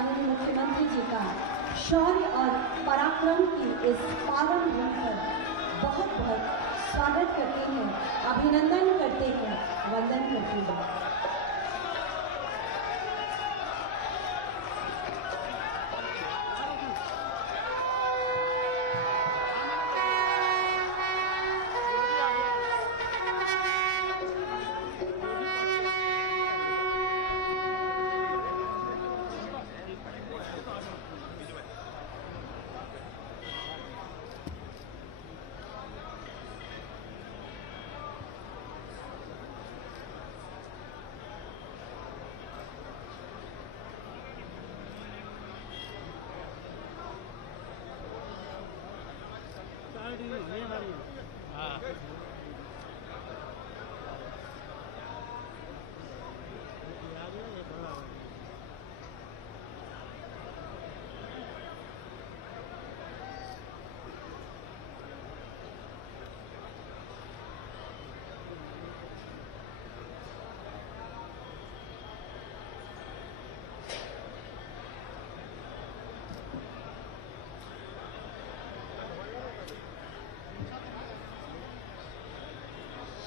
माननीय मुख्यमंत्री जी का शौर्य और पराक्रम की इस पावन भूमि पर बहुत बहुत स्वागत करते हैं, अभिनंदन करते हैं, वंदन करते हैं।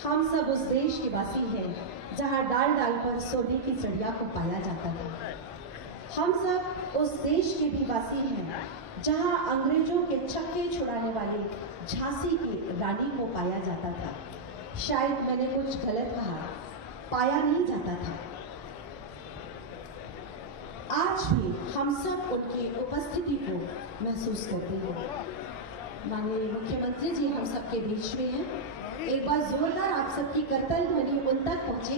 हम सब उस देश के वासी हैं जहां डाल डाल पर सोने की चिड़िया को पाया जाता था। हम सब उस देश के भी वासी हैं जहां अंग्रेजों के चक्के छुड़ाने वाले झांसी की रानी को पाया जाता था। शायद मैंने कुछ गलत कहा, पाया नहीं जाता था। आज भी हम सब उनकी उपस्थिति को महसूस करते हैं। माननीय मुख्यमंत्री जी हम सबके बीच में हैं। एक बार जोरदार आप सबकी करतल ध्वनि उन तक पहुंचे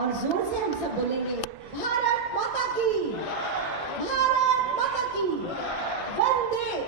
और जोर से हम सब बोलेंगे, भारत माता की, भारत माता की, वंदे।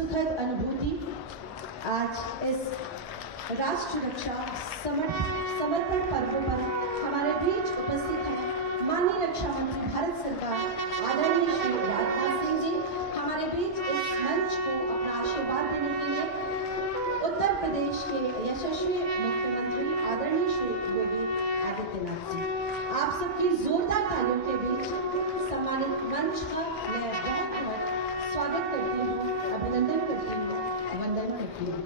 सुखद अनुभूति आज इस राष्ट्र रक्षा समर्पण पर्व पर हमारे बीच उपस्थित हैं माननीय रक्षा मंत्री भारत सरकार आदरणीय श्री राजनाथ सिंह जी। हमारे बीच इस मंच को अपना आशीर्वाद देने के लिए उत्तर प्रदेश के यशस्वी मुख्यमंत्री आदरणीय श्री योगी आदित्यनाथ जी। आप सबकी जोरदार तालियों के बीच सम्मानित मंच का मैं बहुत बहुत स्वागत करती हूँ, अभिनंदन करती हूँ, वंदन करती हूँ।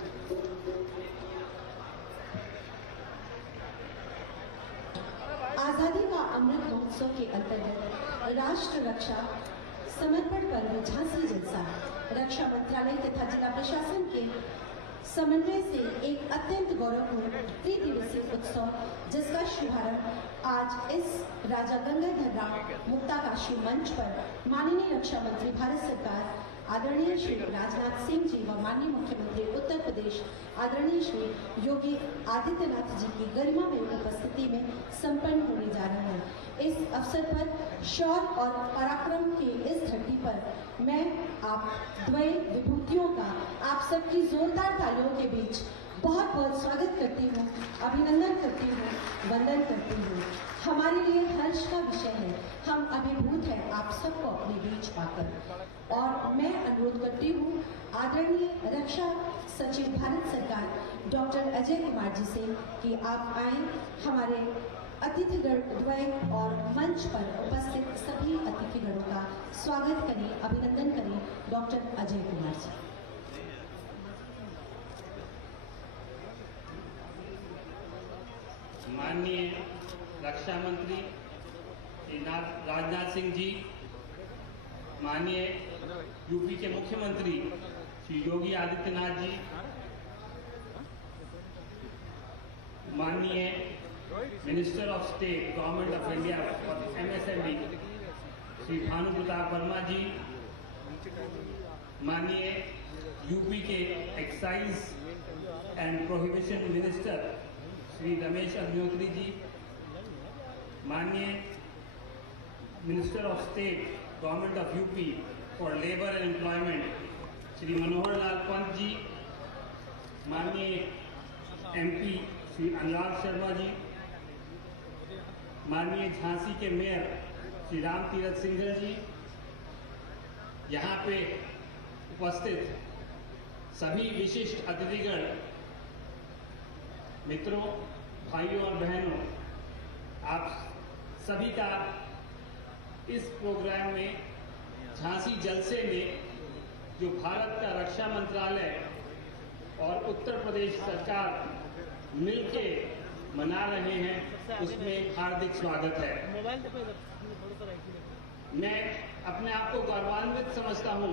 आजादी का अमृत महोत्सव के अंतर्गत राष्ट्र रक्षा समर्पण पर्व झांसी जलसा रक्षा मंत्रालय तथा जिला प्रशासन के समन्वय से एक अत्यंत गौरवपूर्ण 3 दिवसीय उत्सव जिसका शुभारंभ आज इस राजा गंगाधर राव मुक्ताकाशी मंच पर माननीय रक्षा मंत्री भारत सरकार आदरणीय श्री राजनाथ सिंह जी व माननीय मुख्यमंत्री उत्तर प्रदेश आदरणीय श्री योगी आदित्यनाथ जी की गरिमामय उपस्थिति में संपन्न होने जा रहा है। इस अवसर पर शौर्य और पराक्रम की इस धरती पर मैं आप द्वय विभूतियों का आप सबकी जोरदार तालियों के बीच बहुत बहुत स्वागत करती हूँ, अभिनंदन करती हूँ, वंदन करती हूँ। हमारे लिए हर्ष का विषय है, हम अभिभूत हैं आप सबको अपने बीच पाकर। और मैं अनुरोध करती हूँ आदरणीय रक्षा सचिव भारत सरकार डॉक्टर अजय कुमार जी से कि आप आए, हमारे अतिथिगण द्वय और मंच पर उपस्थित सभी अतिथिगणों का स्वागत करें, अभिनंदन करें। डॉक्टर अजय कुमार जी। माननीय रक्षा मंत्री राजनाथ सिंह जी, माननीय यूपी के मुख्यमंत्री श्री योगी आदित्यनाथ जी, माननीय minister of state government of India for MSME Shri Bhanu Pratap Verma ji, माननीय यूपी के excise and prohibition minister Shri Ramesh Agnihotri ji, माननीय minister of state government of UP for labour and employment Shri Manohar Lal Pant ji, माननीय MP श्री अनुराग शर्मा जी, माननीय झांसी के मेयर श्री राम तीरथ सिंघल जी, यहाँ पे उपस्थित सभी विशिष्ट अतिथिगण, मित्रों, भाइयों और बहनों, आप सभी का इस प्रोग्राम में झांसी जलसे में जो भारत का रक्षा मंत्रालय और उत्तर प्रदेश सरकार मिलके मना रहे हैं उसमें हार्दिक स्वागत है। मैं अपने आप को गौरवान्वित समझता हूं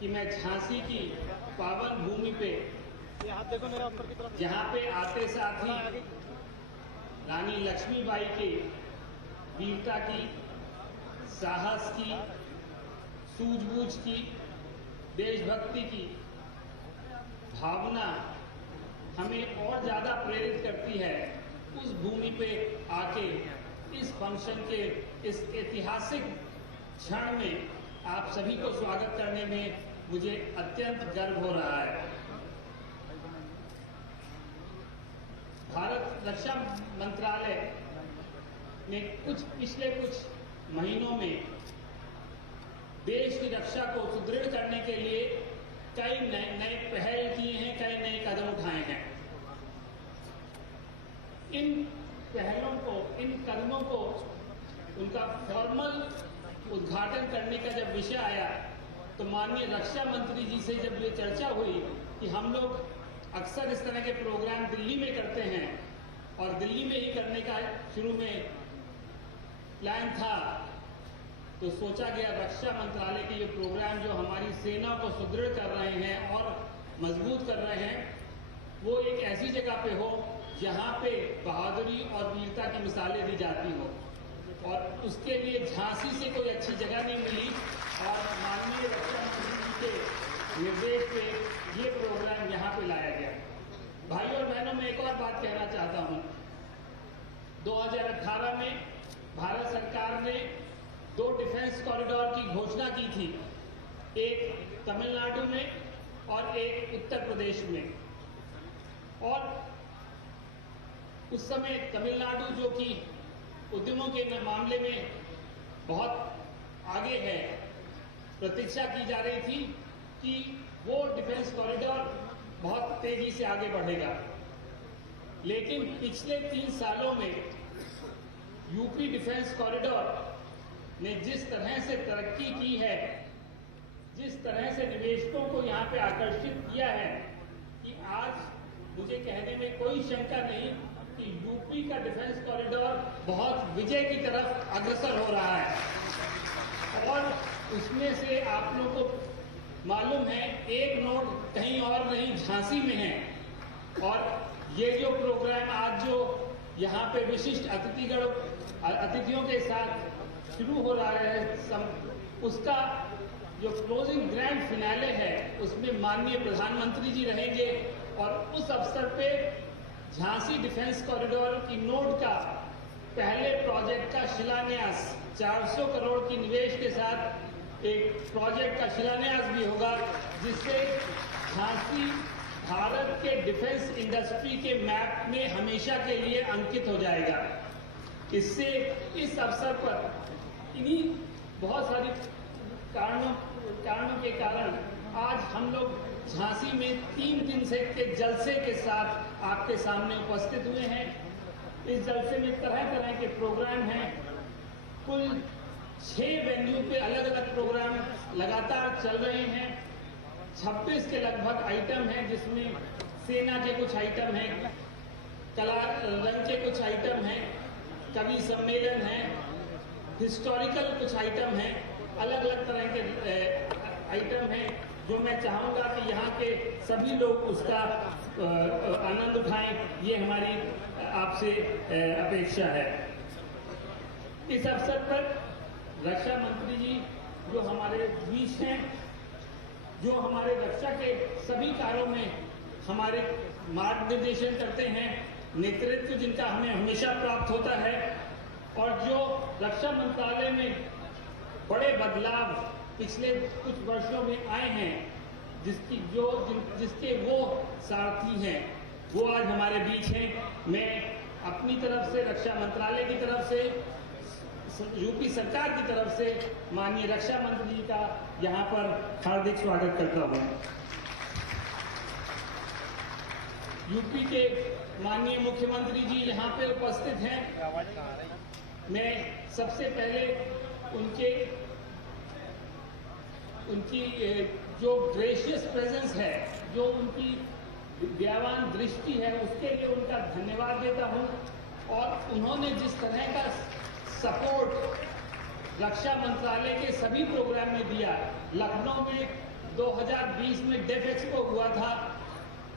कि मैं झांसी की पावन भूमि पे जहां पे आते साथ ही रानी लक्ष्मीबाई के वीरता की, साहस की, सूझबूझ की, देशभक्ति की भावना हमें और ज्यादा प्रेरित करती है। उस भूमि पे आके इस फंक्शन के इस ऐतिहासिक क्षण में आप सभी को स्वागत करने में मुझे अत्यंत गर्व हो रहा है। भारत रक्षा मंत्रालय ने पिछले कुछ महीनों में देश की रक्षा को सुदृढ़ करने के लिए कई नए पहल किए हैं, कई नए कदम उठाए हैं। इन पहलों को, इन कदमों को, उनका फॉर्मल उद्घाटन करने का जब विषय आया तो माननीय रक्षा मंत्री जी से जब ये चर्चा हुई कि हम लोग अक्सर इस तरह के प्रोग्राम दिल्ली में करते हैं और दिल्ली में ही करने का शुरू में प्लान था, तो सोचा गया रक्षा मंत्रालय के ये प्रोग्राम जो हमारी सेना को सुदृढ़ कर रहे हैं और मजबूत कर रहे हैं, वो एक ऐसी जगह पे हो जहाँ पे बहादुरी और वीरता की मिसालें दी जाती हो। और उसके लिए झांसी से कोई अच्छी जगह नहीं मिली और माननीय रक्षा मंत्री जी के निर्देश पे ये प्रोग्राम यहाँ पे लाया गया। भाइयों और बहनों, मैं एक और बात कहना चाहता हूँ। 2018 में भारत सरकार ने 2 डिफेंस कॉरिडोर की घोषणा की थी, एक तमिलनाडु में और एक उत्तर प्रदेश में। और उस समय तमिलनाडु जो कि उद्यमों के मामले में बहुत आगे है, प्रतीक्षा की जा रही थी कि वो डिफेंस कॉरिडोर बहुत तेजी से आगे बढ़ेगा। लेकिन पिछले 3 सालों में यूपी डिफेंस कॉरिडोर ने जिस तरह से तरक्की की है, जिस तरह से निवेशकों को यहाँ पे आकर्षित किया है, कि आज मुझे कहने में कोई शंका नहीं कि यूपी का डिफेंस कॉरिडोर बहुत विजय की तरफ अग्रसर हो रहा है। और उसमें से आप लोगों को मालूम है, एक नोड कहीं और नहीं, झांसी में है। और ये जो प्रोग्राम आज जो यहाँ पे विशिष्ट अतिथियों के साथ शुरू हो रहा है, उसका जो क्लोजिंग ग्रैंड फिनाले है, उसमें माननीय प्रधानमंत्री जी रहेंगे। और उस अवसर पे झांसी डिफेंस कॉरिडोर की नोड का पहले प्रोजेक्ट का शिलान्यास 400 करोड़ की निवेश के साथ एक प्रोजेक्ट का शिलान्यास भी होगा, जिससे झांसी भारत के डिफेंस इंडस्ट्री के मैप में हमेशा के लिए अंकित हो जाएगा। इससे इस अवसर पर इन्हीं बहुत सारी कारणों के कारण आज हम लोग झांसी में 3 दिन से के जलसे के साथ आपके सामने उपस्थित हुए हैं। इस जलसे में तरह तरह के प्रोग्राम हैं। कुल 6 वेन्यू पे अलग अलग प्रोग्राम लगातार चल रहे हैं। 26 के लगभग आइटम हैं, जिसमें सेना के कुछ आइटम हैं, कला रंग के कुछ आइटम हैं, कवि सम्मेलन है, हिस्टोरिकल कुछ आइटम हैं, अलग अलग तरह के आइटम हैं, जो मैं चाहूँगा कि यहाँ के सभी लोग उसका आनंद उठाएं। ये हमारी आपसे अपेक्षा है। इस अवसर पर रक्षा मंत्री जी जो हमारे बीच हैं, जो हमारे रक्षा के सभी कार्यों में हमारे मार्गदर्शन करते हैं, नेतृत्व जिनका हमें हमेशा प्राप्त होता है, और जो रक्षा मंत्रालय में बड़े बदलाव पिछले कुछ वर्षों में आए हैं, जिसके वो सारथी हैं, वो आज हमारे बीच हैं। मैं अपनी तरफ से, रक्षा मंत्रालय की तरफ से, यूपी सरकार की तरफ से माननीय रक्षा मंत्री जी का यहाँ पर हार्दिक स्वागत करता हूँ। यूपी के माननीय मुख्यमंत्री जी यहाँ पे उपस्थित हैं। मैं सबसे पहले उनकी जो ग्रेशियस प्रेजेंस है, जो उनकी विद्यावान दृष्टि है, उसके लिए उनका धन्यवाद देता हूँ। और उन्होंने जिस तरह का सपोर्ट रक्षा मंत्रालय के सभी प्रोग्राम में दिया। लखनऊ में 2020 में डेफ एक्सपो हुआ था।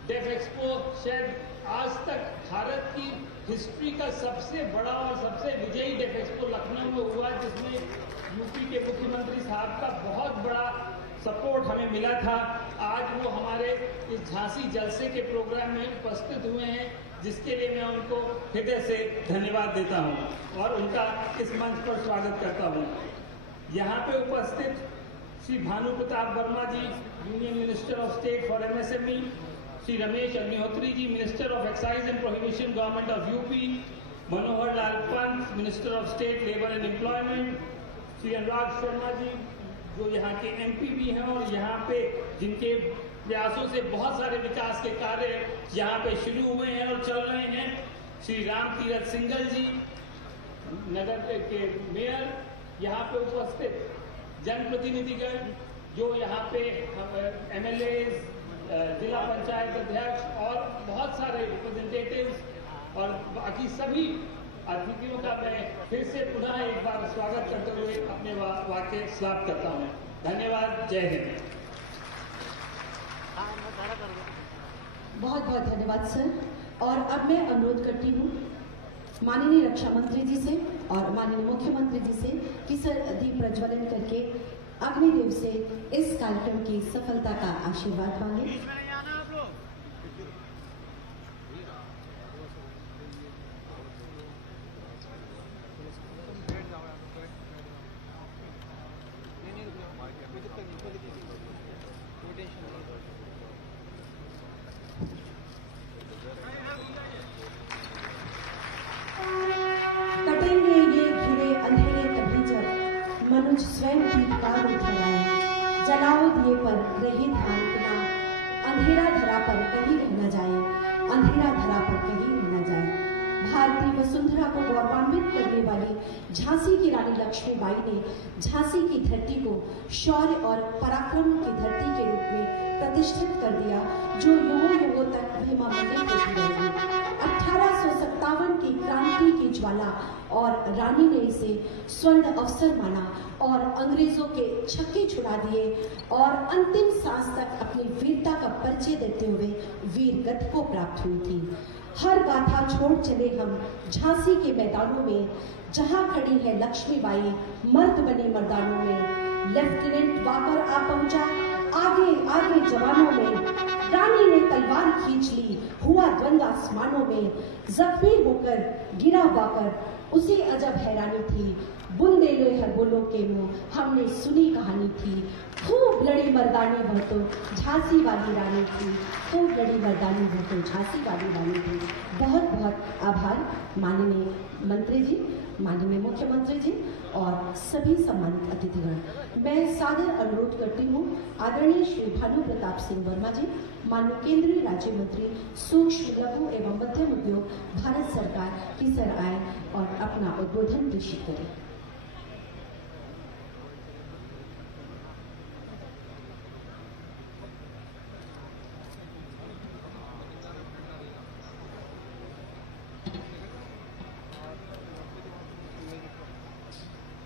डेफ एक्सपो शायद आज तक भारत की हिस्ट्री का सबसे बड़ा और सबसे विजयी डेफ एक्सपो लखनऊ में हुआ, जिसमें यूपी के मुख्यमंत्री साहब का बहुत बड़ा सपोर्ट हमें मिला था। आज वो हमारे इस झांसी जलसे के प्रोग्राम में उपस्थित हुए हैं, जिसके लिए मैं उनको हृदय से धन्यवाद देता हूं और उनका इस मंच पर स्वागत करता हूं। यहाँ पे उपस्थित Shri Bhanu Pratap Verma ji, union minister of state for MSME, Shri Ramesh Agnihotri ji, minister of excise and prohibition, government of UP, Manohar Lal Pant, minister of state labour and employment, Shri Anurag Sharma ji जो यहाँ के एमपी भी हैं और यहाँ पे जिनके प्रयासों से बहुत सारे विकास के कार्य यहाँ पे शुरू हुए हैं और चल रहे हैं, श्री राम तीरथ सिंघल जी, नगर के मेयर, यहाँ पे उपस्थित जनप्रतिनिधिगण जो यहाँ पे एमएलए, जिला पंचायत अध्यक्ष और बहुत सारे रिप्रेजेंटेटिव्स और बाकी सभी अतिथियों का मैं फिर से पुनः एक बार स्वागत करते हुए अपने वाक्य समाप्त करता हूँ। धन्यवाद। जय हिंद। बहुत बहुत धन्यवाद सर। और अब मैं अनुरोध करती हूँ माननीय रक्षा मंत्री जी से और माननीय मुख्यमंत्री जी से कि सर दीप प्रज्वलन करके अग्निदेव से इस कार्यक्रम की सफलता का आशीर्वाद मांगे। नहीं अनुज स्वयं दीपकार उठवाए, जलाओ दिए पर रहे ध्यान बिना, अंधेरा धरा पर कहीं रह न जाए, अंधेरा धरा पर कहीं रह न जाए। भारतीय वसुंधरा को गौरवान्वित करने वाली झांसी की रानी लक्ष्मीबाई ने झांसी की धरती को शौर्य और पराक्रम की धरती के रूप में प्रतिष्ठित कर दिया, जो युगों युगों तक महिमा मंडित होती रहेगी। 1857 की क्रांति की ज्वाला और रानी ने इसे स्वर्ण अवसर माना और अंग्रेजों के छक्के छुड़ा दिए और अंतिम सांस तक अपनी वीरता का परिचय देते हुए वीर गति को प्राप्त हुई थी। हर गाथा छोड़ चले हम झांसी के मैदानों में, जहां खड़ी है लक्ष्मीबाई मर्द बनी मर्दानों में। लेफ्टिनेंट वाकर आ पहुंचा आगे आगे जवानों में, रानी ने तलवार खींच ली, हुआ द्वंद्व आसमानों में। जख्मी होकर गिरा वाकर, उसे अजब हैरानी थी, बुंदे लो है बोलो के मुंह, हमने सुनी कहानी थी। खूब लड़ी मर्दानी वह तो झांसी वाली रानी थी, खूब लड़ी मर्दानी वह तो झांसी वाली रानी थी। बहुत बहुत आभार माननीय मंत्री जी, माननीय मुख्यमंत्री जी और सभी सम्मानित अतिथिगण। मैं सादर अनुरोध करती हूँ आदरणीय श्री भानु प्रताप सिंह वर्मा जी, माननीय केंद्रीय राज्य मंत्री सूक्ष्म लघु एवं मध्यम उद्योग भारत सरकार की सर आए और अपना उद्बोधन प्रेषित करें।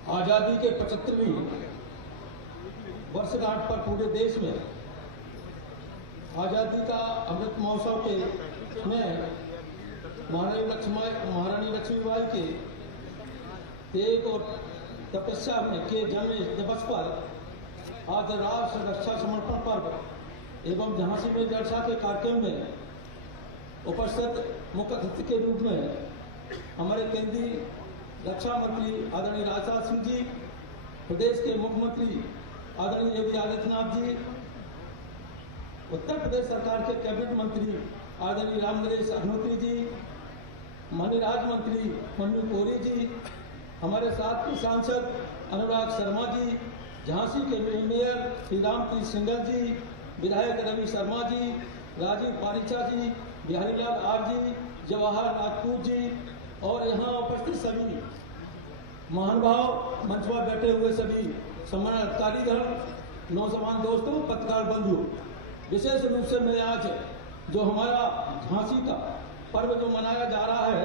आजादी के 75वीं वर्षगांठ पर पूरे देश में आजादी का अमृत महोत्सव के में महारानी लक्ष्मीबाई के तेग और तपस्या में के जन्म दिवस पर आज राष्ट्र रक्षा समर्पण पर्व एवं झांसी में जलसा के कार्यक्रम में उपस्थित मुख्य अतिथि के रूप में हमारे केंद्रीय रक्षा मंत्री आदरणीय राजनाथ सिंह जी, प्रदेश के मुख्यमंत्री आदरणीय योगी आदित्यनाथ जी, उत्तर प्रदेश सरकार के कैबिनेट मंत्री आदरणीय रामनरेश अग्निहोत्री जी, माननीय राज्य मंत्री मन्नू कोरी जी, हमारे साथ के सांसद अनुराग शर्मा जी, झांसी के मेयर श्री रामप्रीत सिंघल जी, विधायक रवि शर्मा जी, राजीव पारिचा जी, बिहारीलाल आर जी, जवाहर राजपूत जी और यहाँ उपस्थित सभी महानुभाव, मंच पर बैठे हुए सभी सम्मानित अधिकारीगण, नौजवान दोस्तों, पत्रकार बंधुओं, विशेष रूप से मैं आज जो हमारा झांसी का पर्व जो मनाया जा रहा है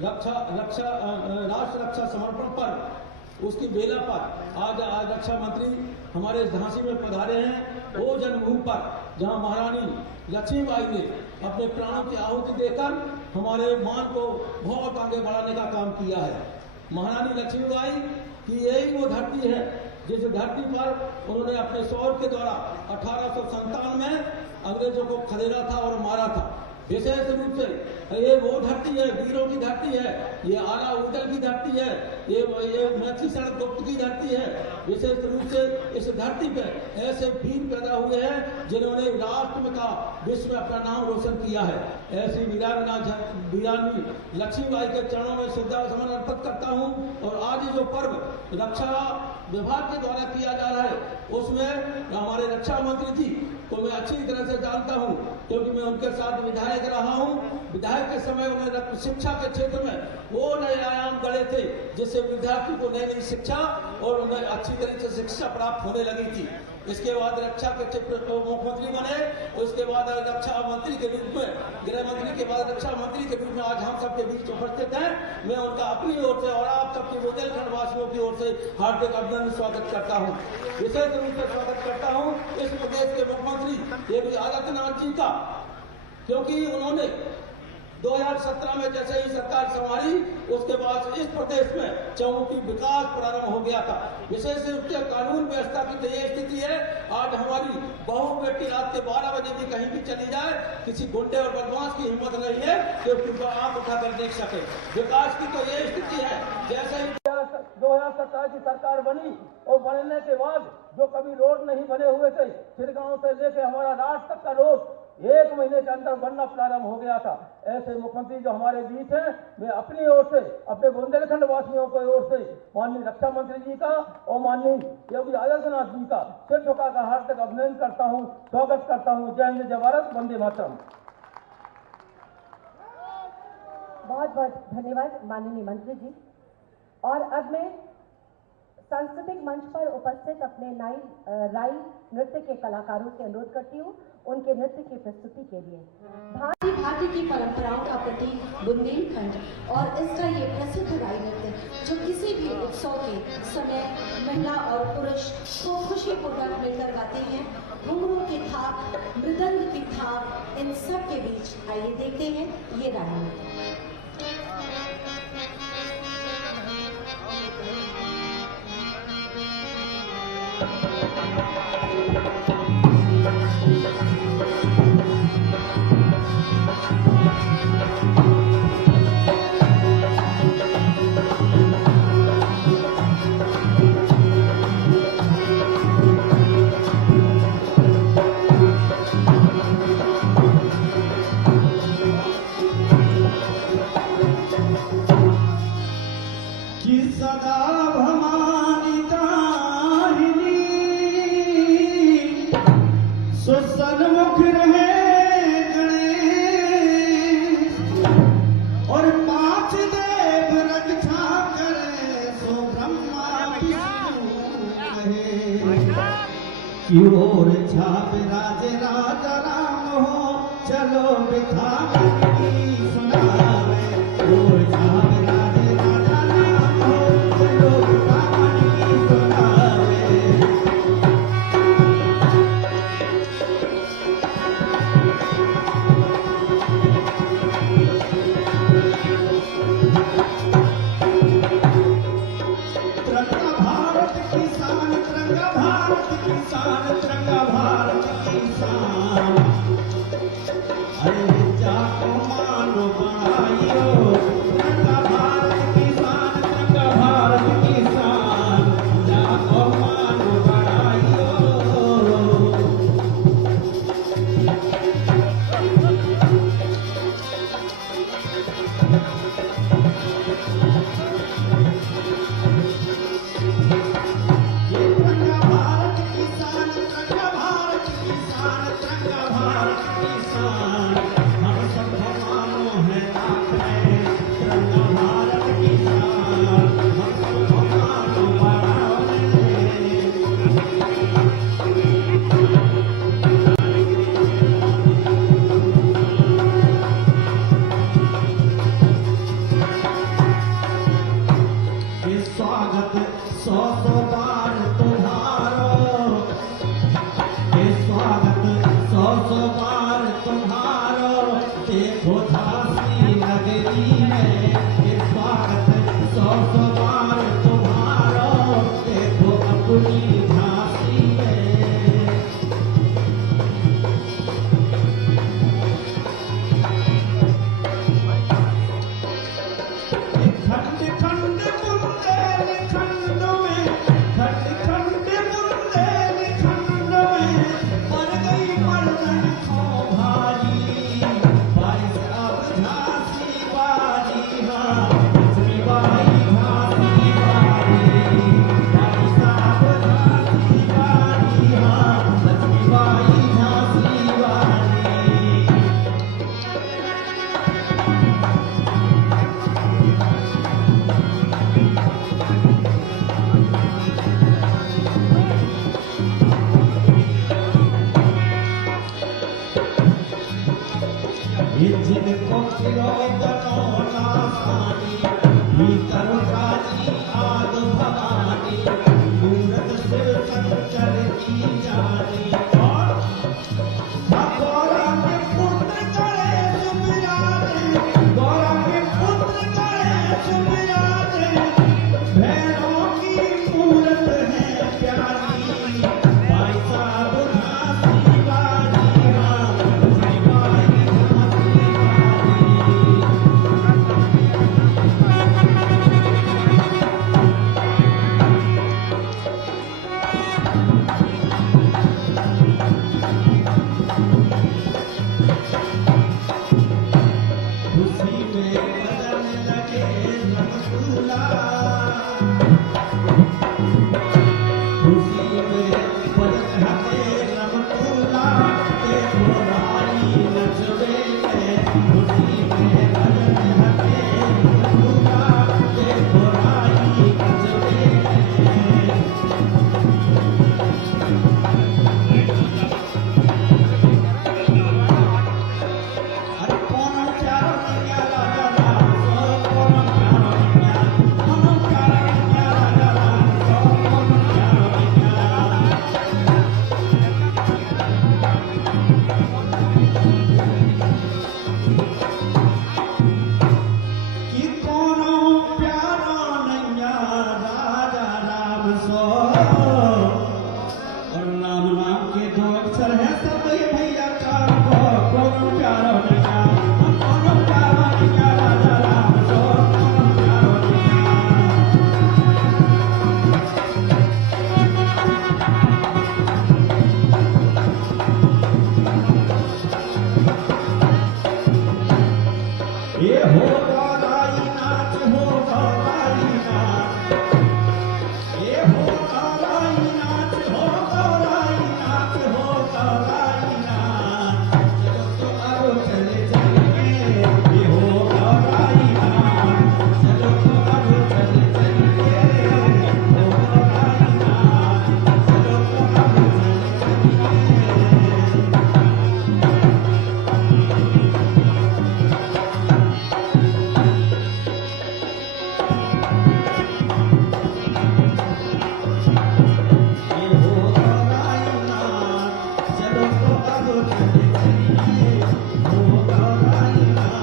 राष्ट्र रक्षा समर्पण पर्व, उसकी बेला पर आज रक्षा मंत्री हमारे झांसी में पधारे हैं। वो जन्मभूमि पर जहां महारानी लक्ष्मीबाई ने अपने प्राणों की आहुति देकर हमारे मान को बहुत आगे बढ़ाने का काम किया है। महारानी लक्ष्मीबाई की यही वो धरती है जिस धरती पर उन्होंने अपने शौर्य के द्वारा 1857 में अंग्रेजों को खदेड़ा था और मारा था। विशेष रूप से ये वो धरती है, वीरों की धरती है, ये आला उदल की धरती है, ये मैथिली शरण गुप्त की धरती है। विशेष रूप से इस धरती पे ऐसे वीर पैदा हुए हैं जिन्होंने राष्ट्र का विश्व में अपना नाम रोशन किया है। ऐसी वीरानी लक्ष्मीबाई के चरणों में श्रद्धा सुमन अर्पित करता हूँ। और आज जो पर्व रक्षा विभाग के द्वारा किया जा रहा है उसमें हमारे रक्षा मंत्री जी को मैं अच्छी तरह से जानता हूं, क्योंकि मैं उनके साथ विधायक रहा हूं। विधायक के समय उन्होंने शिक्षा के क्षेत्र में वो नए आयाम गढ़े थे जिससे विद्यार्थी को नई नई शिक्षा और उन्हें अच्छी तरह से शिक्षा प्राप्त होने लगी थी। इसके बाद रक्षा के क्षेत्र को मुख्यमंत्री बने, उसके बाद रक्षा मंत्री के रूप में, गृह मंत्री के बाद रक्षा मंत्री के रूप में आज हम सबके बीच उपस्थित हैं। मैं उनका अपनी ओर से और आप सबके बुंदेलखंड वासियों की ओर से हार्दिक अभिनंदन स्वागत करता हूं। विशेष रूप से स्वागत करता हूं इस प्रदेश के मुख्यमंत्री योगी आदित्यनाथ जी का, क्योंकि उन्होंने 2017 में जैसे ही सरकार संभाली उसके बाद इस प्रदेश में चहुमुखी विकास प्रारंभ हो गया था। विशेष रूप से कानून व्यवस्था की तो ये स्थिति है, आज हमारी बहू बेटी रात के 12 बजे भी कहीं भी चली जाए, किसी गुंडे और बदमाश की हिम्मत नहीं है कि उनको आंख उठाकर देख सके। विकास की तो ये स्थिति है, जैसे ही 2017 की सरकार बनी और बनने के बाद जो कभी रोड नहीं बने हुए थे, छिड़गांव से लेके हमारा राज तक का रोड 1 महीने के अंदर बनना प्रारंभ हो गया था। ऐसे मुख्यमंत्री जो हमारे बीच हैं, मैं अपनी ओर से, अपने बुंदेलखंड वासियों की ओर से माननीय रक्षा मंत्री जी का और माननीय योगी आदित्यनाथ जी का सिर झुकाकर हार्दिक अभिनंदन करता हूँ, स्वागत करता हूँ। जय हिंद, जय भारत, वंदे मातरम। बहुत बहुत धन्यवाद माननीय मंत्री जी। और अब मैं सांस्कृतिक मंच पर उपस्थित अपने राई नृत्य के कलाकारों से अनुरोध करती हूँ उनके नृत्य की प्रस्तुति के लिए। भारत की परंपराओं का प्रतीक बुंदेलखंड और इसका ये प्रसिद्ध राई नृत्य जो किसी भी उत्सव के समय महिला और पुरुष को खुशीपूर्वक मिलकर गाते हैं। घुंघरू की थाप, मृदंग की थाप, इन सब के बीच आइए देखते हैं ये राई नृत्य। और छाप राज राजा राम हो, चलो बिठा सुनावे। और छाप राज राजा राम हो, चलो बिठा सुनावे। तिरंगा भारत की शान, तिरंगा भारत की शान, तिरंगा भारत की शान। अरे जाको मानो बनाइयो, तिरंगा भारत की शान, तिरंगा भारत की शान। जाको मानो बनाइयो। स्वागत 100 बार तुम्हारो, स्वागत 100 बार तुम्हारो। देखो झांसी नगरी में, स्वागत 100 बार तुम्हारो। देखो अपनी झांसी में। खंड खंड बुंदेलखंड में, खंड खंड बुंदेलखंड में पड़ गई मर्दन को भारी। भाई साहब झांसी बारी, हाँ लक्ष्मी बाई झांसी बारी। भाई साहब झांसी बारी, हाँ लक्ष्मी बाई झांसी बारी। जिनको फिरोदनो नासानी, भीतर काली आग भवानी। मूरत सिर संचल की जानी, और गौरा के पुत्र गणेश विराजे। गौरा के पुत्र गणेश विराजे। भैरों की मूरत है प्यारी। भाई साहब झांसी बारी, हाँ लक्ष्मी बाई झांसी बारी। गौराई नाच हो गौराई नाच हो गौराई नाच चलो तो आओ चले चलिए ये हो गौराई नाच चलो तो आओ चले चलिए हो गौराई नाच चलो तो आओ चले चलिए ये हो गौराई नाच चलो तो आओ चले चलिए हो गौराई नाच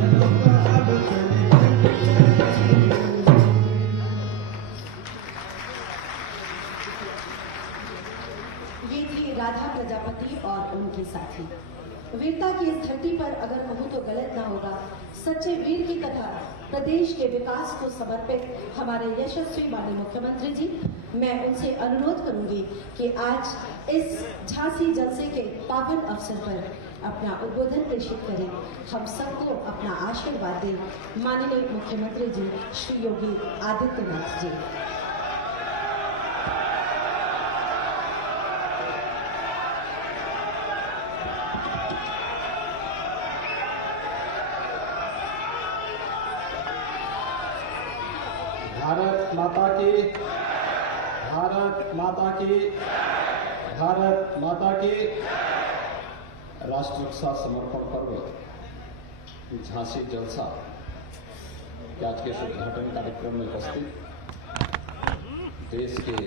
चलो तो आओ चले चलिए ये थी राधा प्रजापति और उनके साथी। वीरता की इस धरती पर अगर कहूँ तो गलत ना होगा, सच्चे वीर की कथा प्रदेश के विकास को समर्पित हमारे यशस्वी माननीय मुख्यमंत्री जी। मैं उनसे अनुरोध करूंगी कि आज इस झांसी जलसे के पावन अवसर पर अपना उद्बोधन प्रेषित करें, हम सबको अपना आशीर्वाद दें। माननीय मुख्यमंत्री जी श्री योगी आदित्यनाथ जी। भारत माता की, भारत माता की, भारत माता की। राष्ट्र रक्षा समर्पण पर्व झांसी जलसा के आज के उद्घाटन कार्यक्रम में उपस्थित देश के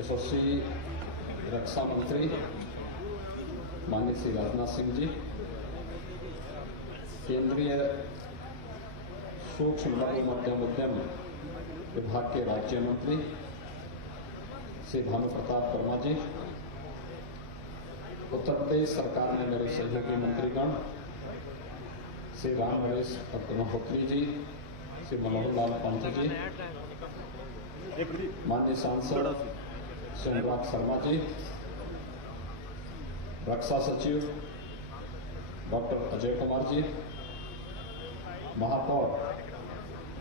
यशस्वी रक्षा मंत्री माननीय श्री राजनाथ सिंह जी, केंद्रीय सूक्ष्म लघु मध्यम उद्यम विभाग के राज्य मंत्री श्री भानु प्रताप वर्मा जी, उत्तर प्रदेश सरकार में मेरे सहयोगी मंत्रीगण श्री राम नरेश महोत्री जी, श्री मनोहर लाल पंत जी, माननीय सांसद श्री अनुराग शर्मा जी, रक्षा सचिव डॉक्टर अजय कुमार जी, महापौर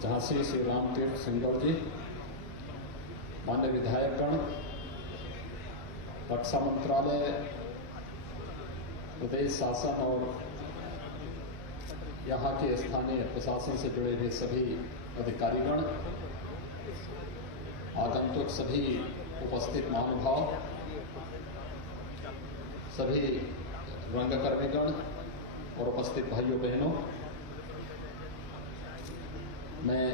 झांसी श्री राम तीर्थ सिंगल जी, माननीय विधायकगण, रक्षा मंत्रालय, प्रदेश शासन और यहाँ के स्थानीय प्रशासन से जुड़े हुए सभी अधिकारीगण, आगंतुक सभी उपस्थित महानुभाव, सभी रंगकर्मीगण और उपस्थित भाइयों बहनों, मैं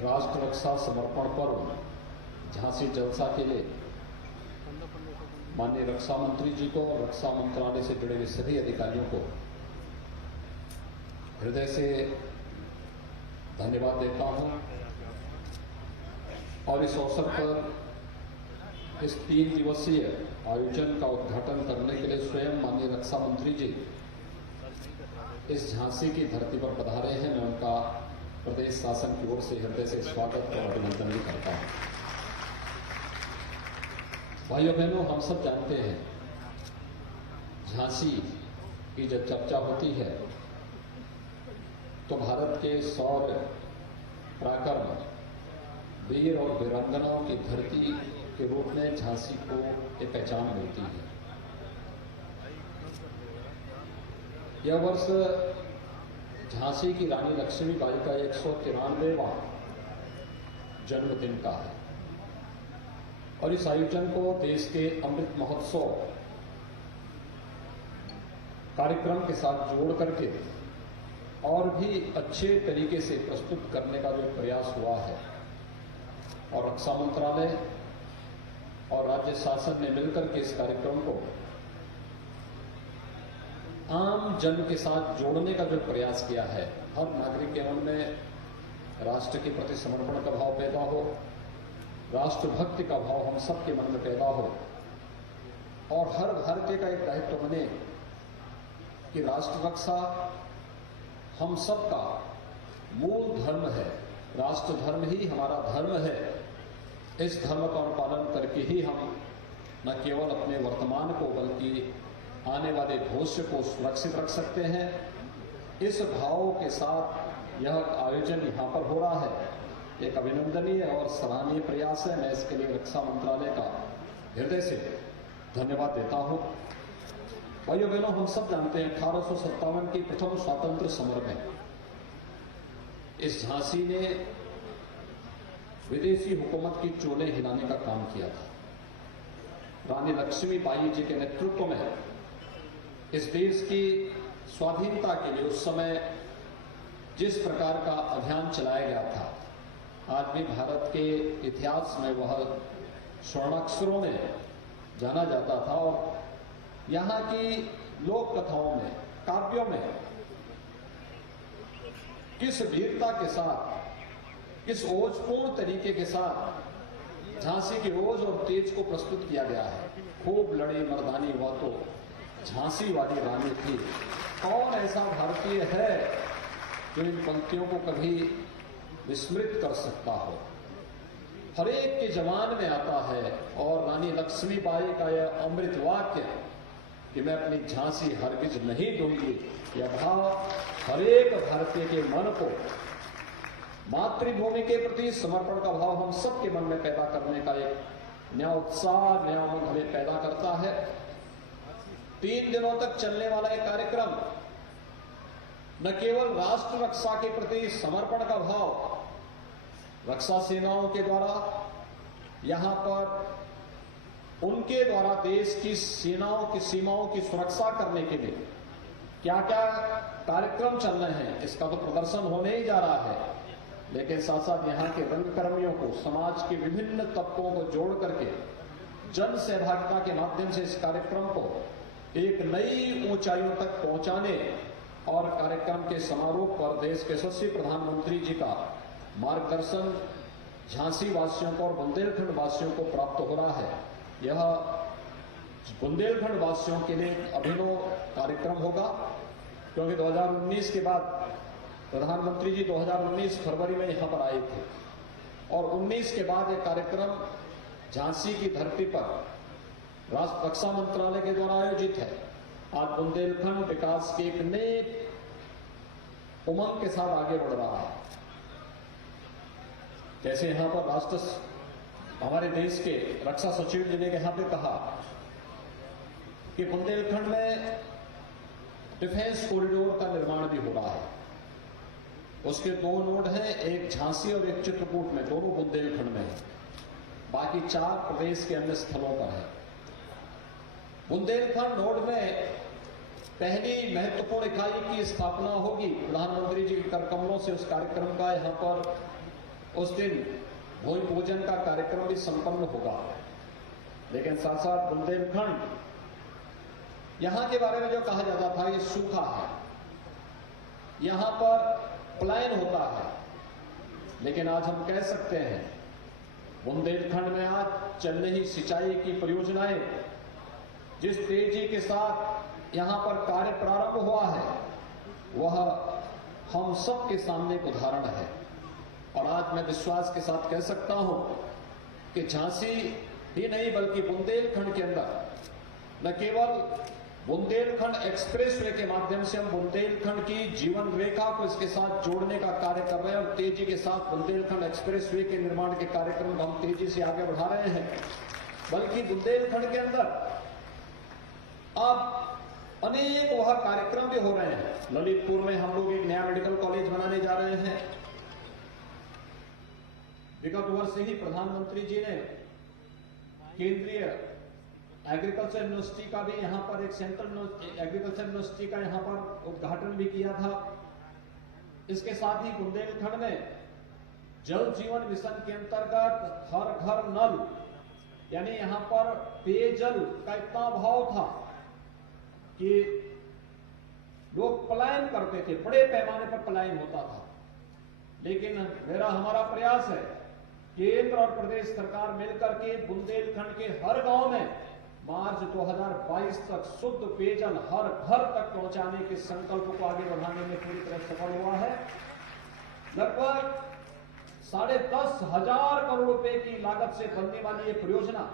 राष्ट्र रक्षा समर्पण पर्व झांसी जलसा के लिए माननीय रक्षा मंत्री जी को और रक्षा मंत्रालय से जुड़े हुए सभी अधिकारियों को हृदय से धन्यवाद देता हूं और इस अवसर पर इस 3 दिवसीय आयोजन का उद्घाटन करने के लिए स्वयं माननीय रक्षा मंत्री जी इस झांसी की धरती पर पधारे हैं। मैं उनका प्रदेश शासन की ओर से हृदय से स्वागत और अभिनंदन भी करता हूं। भाइयों बहनों, हम सब जानते हैं झांसी की जब चर्चा होती है तो भारत के शौर्य, पराक्रम, वीर और वीरांगनाओं की धरती के रूप में झांसी को एक पहचान मिलती है। यह वर्ष झांसी की रानी लक्ष्मीबाई का 193वां जन्मदिन का है और इस आयोजन को देश के अमृत महोत्सव कार्यक्रम के साथ जोड़ करके और भी अच्छे तरीके से प्रस्तुत करने का जो प्रयास हुआ है और रक्षा मंत्रालय और राज्य शासन ने मिलकर के इस कार्यक्रम को आम जन के साथ जोड़ने का जो प्रयास किया है, हर नागरिक के मन में राष्ट्र के प्रति समर्पण का भाव पैदा हो, राष्ट्रभक्ति का भाव हम सबके मन में पैदा हो और हर भारतीय का एक दायित्व बने कि राष्ट्र रक्षा हम सबका मूल धर्म है, राष्ट्र धर्म ही हमारा धर्म है। इस धर्म का अनुपालन करके ही हम न केवल अपने वर्तमान को बल्कि आने वाले भविष्य को सुरक्षित रख सकते हैं। इस भाव के साथ यह आयोजन यहाँ पर हो रहा है। एक अभिनंदनीय और सराहनीय प्रयास है। मैं इसके लिए रक्षा मंत्रालय का हृदय से धन्यवाद देता हूं। भाइयों बहनों, हम सब जानते हैं 1857 की प्रथम स्वातंत्र समर में इस झांसी ने विदेशी हुकूमत की चोलें हिलाने का काम किया था। रानी लक्ष्मीबाई जी के नेतृत्व में इस देश की स्वाधीनता के लिए उस समय जिस प्रकार का अभियान चलाया गया था, आज भी भारत के इतिहास में वह स्वर्णाक्षरों में जाना जाता था। और यहाँ की लोक कथाओं में, काव्यों में किस वीरता के साथ, किस ओजपूर्ण तरीके के साथ झांसी के ओज और तेज को प्रस्तुत किया गया है। खूब लड़ी मर्दानी वह तो झांसी वाली रानी थी। कौन ऐसा भारतीय है जो इन पंक्तियों को कभी विस्मृत कर सकता हो। हर एक के जवान में आता है। और रानी लक्ष्मीबाई का यह अमृत वाक्य कि मैं अपनी झांसी हरगिज नहीं दूंगी, यह भाव हर एक भारतीय के मन को मातृभूमि के प्रति समर्पण का भाव हम सबके मन में पैदा करने का एक नया उत्साह, नया उमंग हमें पैदा करता है। 3 दिनों तक चलने वाला यह कार्यक्रम न केवल राष्ट्र रक्षा के प्रति समर्पण का भाव रक्षा सेनाओं के द्वारा, यहां पर उनके द्वारा देश की सेनाओं की सीमाओं की सुरक्षा करने के लिए क्या क्या कार्यक्रम चल रहे हैं, इसका तो प्रदर्शन होने ही जा रहा है। लेकिन साथ साथ यहाँ के रंगकर्मियों को, समाज के विभिन्न तबकों को जोड़ करके जन सहभागिता के माध्यम से इस कार्यक्रम को एक नई ऊंचाइयों तक पहुंचाने और कार्यक्रम के समारोह पर देश के यशस्वी प्रधानमंत्री जी का मार्गदर्शन झांसी वासियों को और बुंदेलखंड वासियों को प्राप्त हो रहा है। यह बुंदेलखंड वासियों के लिए एक अभिनव कार्यक्रम होगा, क्योंकि 2019 के बाद प्रधानमंत्री जी 2019 फरवरी में यहां पर आए थे और 19 के बाद यह कार्यक्रम झांसी की धरती पर राष्ट्र रक्षा मंत्रालय के द्वारा आयोजित है। आज बुंदेलखंड विकास के एक नए उमंग के साथ आगे बढ़ रहा है। जैसे यहां पर राष्ट्र हमारे देश के रक्षा सचिव जी ने यहां पे कहा कि बुंदेलखंड में डिफेंस कॉरिडोर का निर्माण भी हो रहा है। उसके 2 नोड हैं, एक झांसी और एक चित्रकूट में, दोनों बुंदेलखंड में है। बाकी 4 प्रदेश के अन्य स्थलों पर है। बुंदेलखंड नोड में पहली महत्वपूर्ण इकाई की स्थापना होगी। प्रधानमंत्री जी के कर कमलों से उस कार्यक्रम का यहां पर उस दिन भूमि पूजन का कार्यक्रम भी संपन्न होगा। लेकिन साथ साथ बुंदेलखंड, यहां के बारे में जो कहा जाता था ये सूखा है, यहां पर पलायन होता है, लेकिन आज हम कह सकते हैं बुंदेलखंड में आज चल रही सिंचाई की परियोजनाएं जिस तेजी के साथ यहां पर कार्य प्रारंभ हुआ है वह हम सब के सामने एक उदाहरण है। और आज मैं विश्वास के साथ कह सकता हूं कि झांसी ही नहीं बल्कि बुंदेलखंड के अंदर न केवल बुंदेलखंड एक्सप्रेसवे के माध्यम से हम बुंदेलखंड की जीवन रेखा को इसके साथ जोड़ने का कार्य कर रहे हैं और तेजी के साथ बुंदेलखंड एक्सप्रेसवे के निर्माण के कार्यक्रम को हम तेजी से आगे बढ़ा रहे हैं, बल्कि बुंदेलखंड के अंदर अब अनेक वह कार्यक्रम भी हो रहे हैं। ललितपुर में हम लोग एक नया मेडिकल कॉलेज बनाने जा रहे हैं। विगत वर्ष ही प्रधानमंत्री जी ने केंद्रीय एग्रीकल्चर यूनिवर्सिटी का भी यहां पर एक सेंट्रल एग्रीकल्चर यूनिवर्सिटी का यहां पर उद्घाटन भी किया था। इसके साथ ही बुंदेलखंड में जल जीवन मिशन के अंतर्गत हर घर नल, यानी यहां पर पेयजल का इतना अभाव था कि लोग पलायन करते थे, बड़े पैमाने पर पलायन होता था। लेकिन हमारा प्रयास है केंद्र और प्रदेश सरकार मिलकर के बुंदेलखंड के हर गांव में मार्च 2022 तक शुद्ध पेयजल हर घर तक पहुंचाने के संकल्प को आगे बढ़ाने में पूरी तरह सफल हुआ है। लगभग 10,500 करोड़ रुपए की लागत से बनने वाली ये परियोजना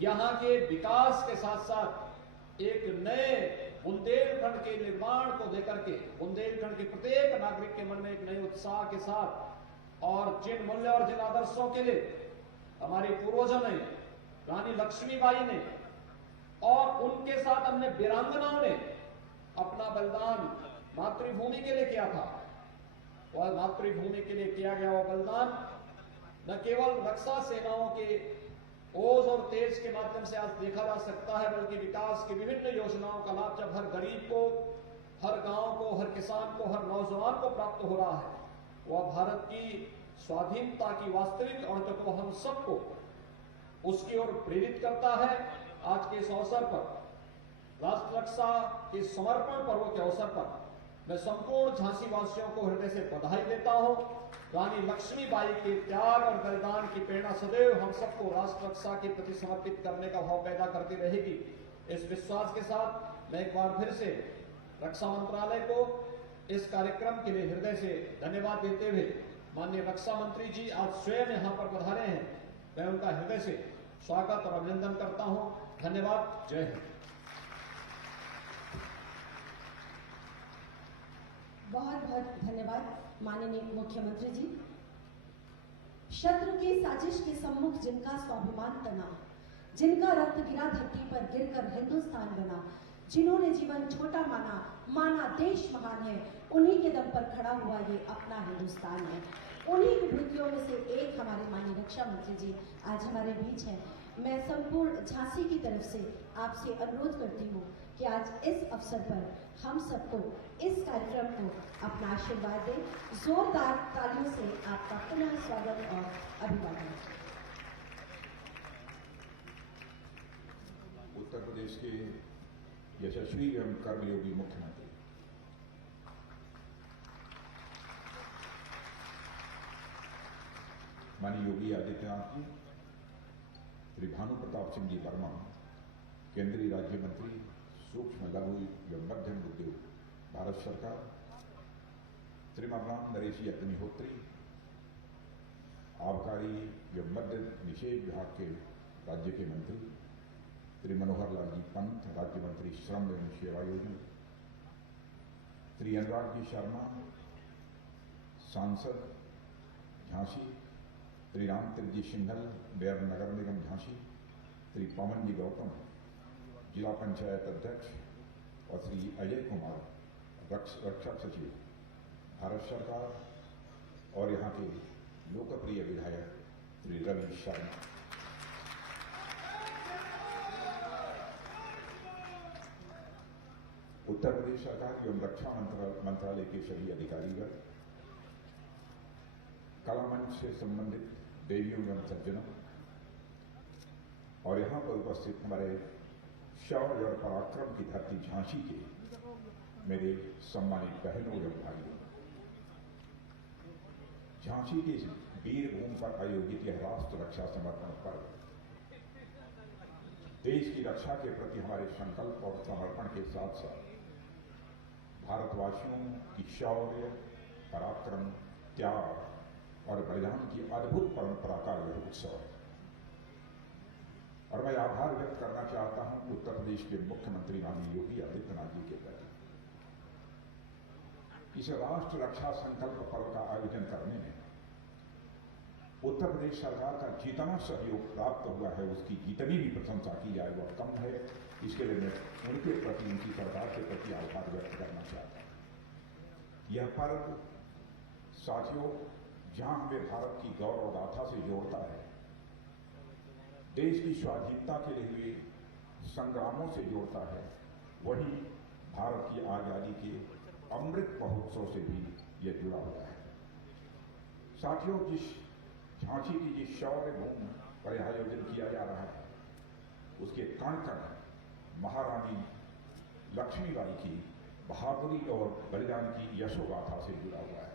यहां के विकास के साथ साथ एक नए बुंदेलखंड के निर्माण को लेकर के बुंदेलखंड के प्रत्येक नागरिक के मन में एक नए उत्साह के साथ और जिन मूल्य और जिन आदर्शों के लिए हमारे पूर्वजों ने, रानी लक्ष्मीबाई ने और उनके साथ अन्य वीरांगनाओं ने अपना बलिदान मातृभूमि के लिए किया था, वह मातृभूमि के लिए किया गया वह बलिदान न केवल रक्षा सेनाओं के ओज और तेज के माध्यम से आज देखा जा सकता है, बल्कि विकास की विभिन्न योजनाओं का लाभ जब हर गरीब को, हर गांव को, हर किसान को, हर नौजवान को प्राप्त हो रहा है, वह भारत की स्वाधीनता की वास्तविक अर्थ को हम सबको उसकी ओर प्रेरित करता है। आज के इस अवसर पर राष्ट्र रक्षा के समर्पण पर्व के अवसर पर मैं संपूर्ण झांसी वासियों को हृदय से बधाई देता हूं। रानी लक्ष्मीबाई के त्याग और बलिदान की प्रेरणा सदैव हम सबको राष्ट्र रक्षा के प्रति समर्पित करने का भाव पैदा करती रहेगी। इस विश्वास के साथ मैं एक बार फिर से रक्षा मंत्रालय को इस कार्यक्रम के लिए हृदय से धन्यवाद देते हुए माननीय रक्षा मंत्री जी आज स्वयं यहाँ पर पधारे हैं, मैं उनका हृदय से स्वागत और अभिनंदन करता हूं। धन्यवाद। जय हिंद। बहुत बहुत धन्यवाद माननीय मुख्यमंत्री जी। शत्रु की साजिश के सम्मुख जिनका स्वाभिमान तना, जिनका रक्त गिरा धरती पर गिरकर हिंदुस्तान बना, जिन्होंने जीवन छोटा माना देश महान है, उन्हीं के दम पर खड़ा हुआ ये अपना हिंदुस्तान है। उन्हीं विभूतियों में से एक हमारे माननीय रक्षा मंत्री जी आज हमारे बीच हैं। मैं संपूर्ण झांसी की तरफ से आपसे अनुरोध करती हूँ कि आज इस अवसर पर हम सबको इस कार्यक्रम को अपना आशीर्वाद दें। जोरदार तालियों से आपका पुनः स्वागत और अभिवादन। उत्तर प्रदेश के यशस्वी एवं कर्मयोगी मुख्यमंत्री माननीय योगी आदित्यनाथ जी, श्री भानु प्रताप सिंह जी वर्मा, केंद्रीय राज्य मंत्री सूक्ष्म लघु एवं मध्यम उद्योग भारत सरकार, श्रीमान राम नरेश अग्निहोत्री, आबकारी एवं मद्य निषेध विभाग के राज्य के मंत्री, श्री मनोहर लाल जी पंत, राज्य मंत्री श्रम एवं सेवायोजन, श्री अनुराग जी शर्मा, सांसद झांसी, श्री रामचंद्र जी सिंघल, मेयर नगर निगम झांसी, श्री पवन जी गौतम, जिला पंचायत अध्यक्ष, और श्री अजय कुमार, रक्षा सचिव भारत सरकार, और यहाँ के लोकप्रिय विधायक श्री रवि शर्मा। उत्तर प्रदेश सरकार एवं रक्षा मंत्रालय के सभी अधिकारीगण, कला मंच से संबंधित देवियों एवं सज्जनों, और यहाँ पर उपस्थित हमारे शौर्य और पराक्रम की धरती झांसी के मेरे सम्मानित बहनों एवं भाइयों, झांसी की इस वीर भूमि पर आयोजित यह राष्ट्र रक्षा समर्पण पर्व देश की रक्षा के प्रति हमारे संकल्प और समर्पण के साथ साथ भारतवासियों की शौर्य, पराक्रम, त्याग और बलिदान की अद्भुत परंपरा का यह उत्सव है। और मैं आभार व्यक्त करना चाहता हूं उत्तर प्रदेश के मुख्यमंत्री माननीय योगी आदित्यनाथ जी के प्रति। इस राष्ट्र रक्षा संकल्प पर्व का आयोजन करने में उत्तर प्रदेश सरकार का जितना सहयोग प्राप्त हुआ है, उसकी जितनी भी प्रशंसा की जाए वह कम है। इसके लिए मैं उनके प्रति, उनकी सरकार के प्रति आभार व्यक्त करना चाहता हूं। यह पर्व साथियों जहां हमें भारत की गौरव गाथा से जोड़ता है, देश की स्वाधीनता के लिए हुए संग्रामों से जोड़ता है, वहीं भारत की आजादी के अमृत महोत्सव से भी यह जुड़ा हुआ है। साथियों, जिस झांसी की जिस शौर्य भूमि पर आयोजन किया जा रहा है, उसके कण कण महारानी लक्ष्मीबाई की बहादुरी और बलिदान की यशोगाथा से जुड़ा हुआ है।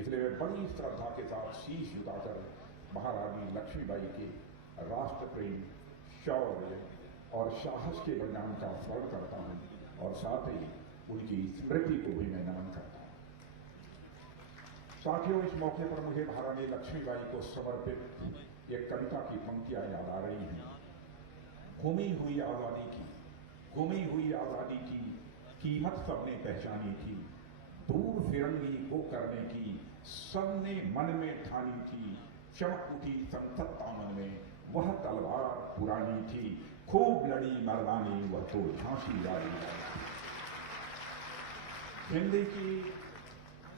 इसलिए मैं बड़ी श्रद्धा के साथ शीश झुकाकर महारानी लक्ष्मीबाई के राष्ट्र प्रेम, शौर्य और साहस के बलिदान का स्मरण करता हूं, और साथ ही उनकी स्मृति को भी मैं नमन करता हूं। साथियों, इस मौके पर मुझे महारानी लक्ष्मीबाई को समर्पित एक कविता की पंक्तियां याद आ रही हैं। घूमी हुई आजादी की, घूमी हुई आजादी की कीमत सबने पहचानी थी, दूर फिरंगी को करने की सबने मन में ठानी थी, चमक उठी संसत्ता मन में, वह तलवार पुरानी थी, खूब लड़ी मर्दानी वह तो झांसी रानी। हिंदी की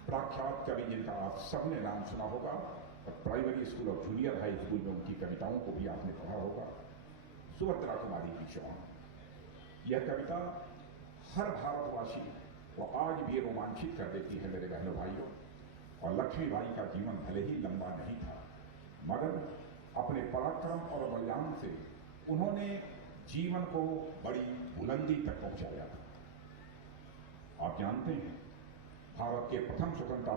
प्रख्यात कवि जिनका आप सबने नाम सुना होगा और प्राइमरी स्कूल और जूनियर हाई स्कूल में उनकी कविताओं को भी आपने पढ़ा होगा, सुभद्रा कुमारी की चौहान। यह कविता हर भारतवासी को आज भी रोमांचित कर देती है मेरे बहनों भाइयों। और लक्ष्मीबाई का जीवन भले ही लंबा नहीं था, मगर अपने पराक्रम और बलिदान से उन्होंने जीवन को बड़ी बुलंदी तक पहुंचाया था। आप जानते हैं, भारत के प्रथम स्वतंत्रता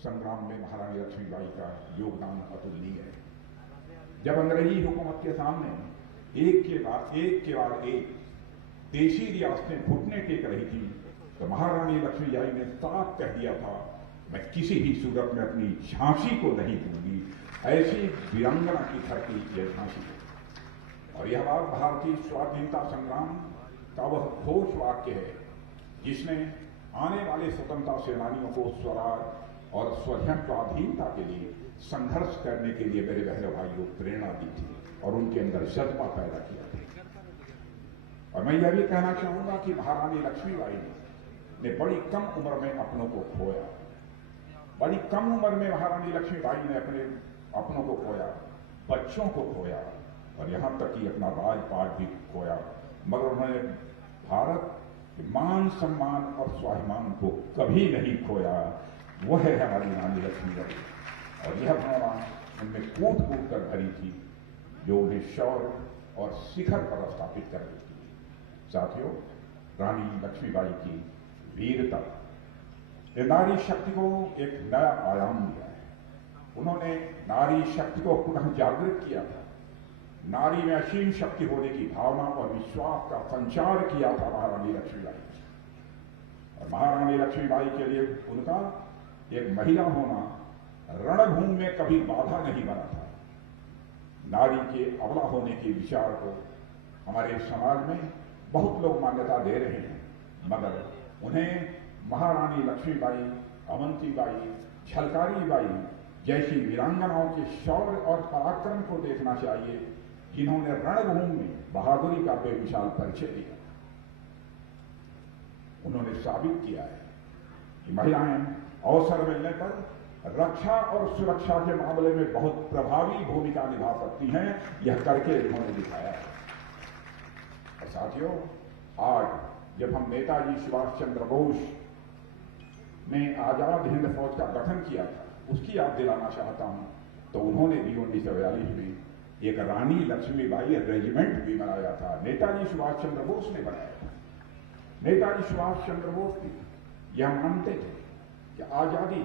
संग्राम में महारानी लक्ष्मीबाई का योगदान अतुलनीय है। जब अंग्रेजी हुकूमत के सामने एक के बाद एक देशी रियासतें घुटने टेक रही थी, तो महारानी लक्ष्मीबाई ने साफ कह दिया था, मैं किसी भी सूरत में अपनी झांसी को नहीं दूंगी। ऐसी वीरांगना की धरती यह झांसी है। और यह बात भारतीय स्वाधीनता संग्राम का वह घोष वाक्य है जिसने आने वाले स्वतंत्रता सेनानियों को स्वराज और स्वाधीनता के लिए संघर्ष करने के लिए मेरे बहनों भाइयों प्रेरणा दी थी और उनके अंदर जज्बा पैदा किया था। और मैं यह भी कहना चाहूंगा कि महारानी लक्ष्मीबाई ने बड़ी कम उम्र में अपनों को खोया। बड़ी कम उम्र में महारानी लक्ष्मीबाई ने अपने अपनों को खोया, बच्चों को खोया और यहां तक कि अपना राजपाट भी खोया, मगर उन्होंने भारत के मान सम्मान और स्वाभिमान को कभी नहीं खोया। वह है हमारी रानी लक्ष्मीबाई और यह भावना उनमें कूद कूद कर भरी थी जो उन्हें शौर्य और शिखर पर स्थापित कर देती थी। साथियों, रानी लक्ष्मीबाई की वीरता ने नारी शक्ति को एक नया आयाम दिया है। उन्होंने नारी शक्ति को पुनः जागृत किया था। नारी में असीम शक्ति होने की भावना और विश्वास का संचार किया था महारानी लक्ष्मीबाई। और महारानी लक्ष्मीबाई के लिए उनका एक महिला होना रणभूमि में कभी बाधा नहीं बना था। नारी के अबला होने के विचार को हमारे समाज में बहुत लोग मान्यता दे रहे हैं, मगर उन्हें महारानी लक्ष्मीबाई, अवंतीबाई, झलकारी बाई जैसी वीरांगनाओं के शौर्य और पराक्रम को देखना चाहिए, जिन्होंने रणभूमि में बहादुरी का बेमिसाल परिचय दिया। उन्होंने साबित किया है कि महिलाएं अवसर मिलने पर रक्षा और सुरक्षा के मामले में बहुत प्रभावी भूमिका निभा सकती हैं। यह करके उन्होंने दिखाया है। और साथियों, आज जब हम नेताजी सुभाष चंद्र बोस ने आजाद हिंद फौज का गठन किया था, उसकी याद दिलाना चाहता हूं, तो उन्होंने भी 1942 में एक रानी लक्ष्मीबाई रेजिमेंट भी बनाया था। नेताजी सुभाष चंद्र बोस ने बनाया था। नेताजी सुभाष चंद्र बोस भी यह मानते थे कि आजादी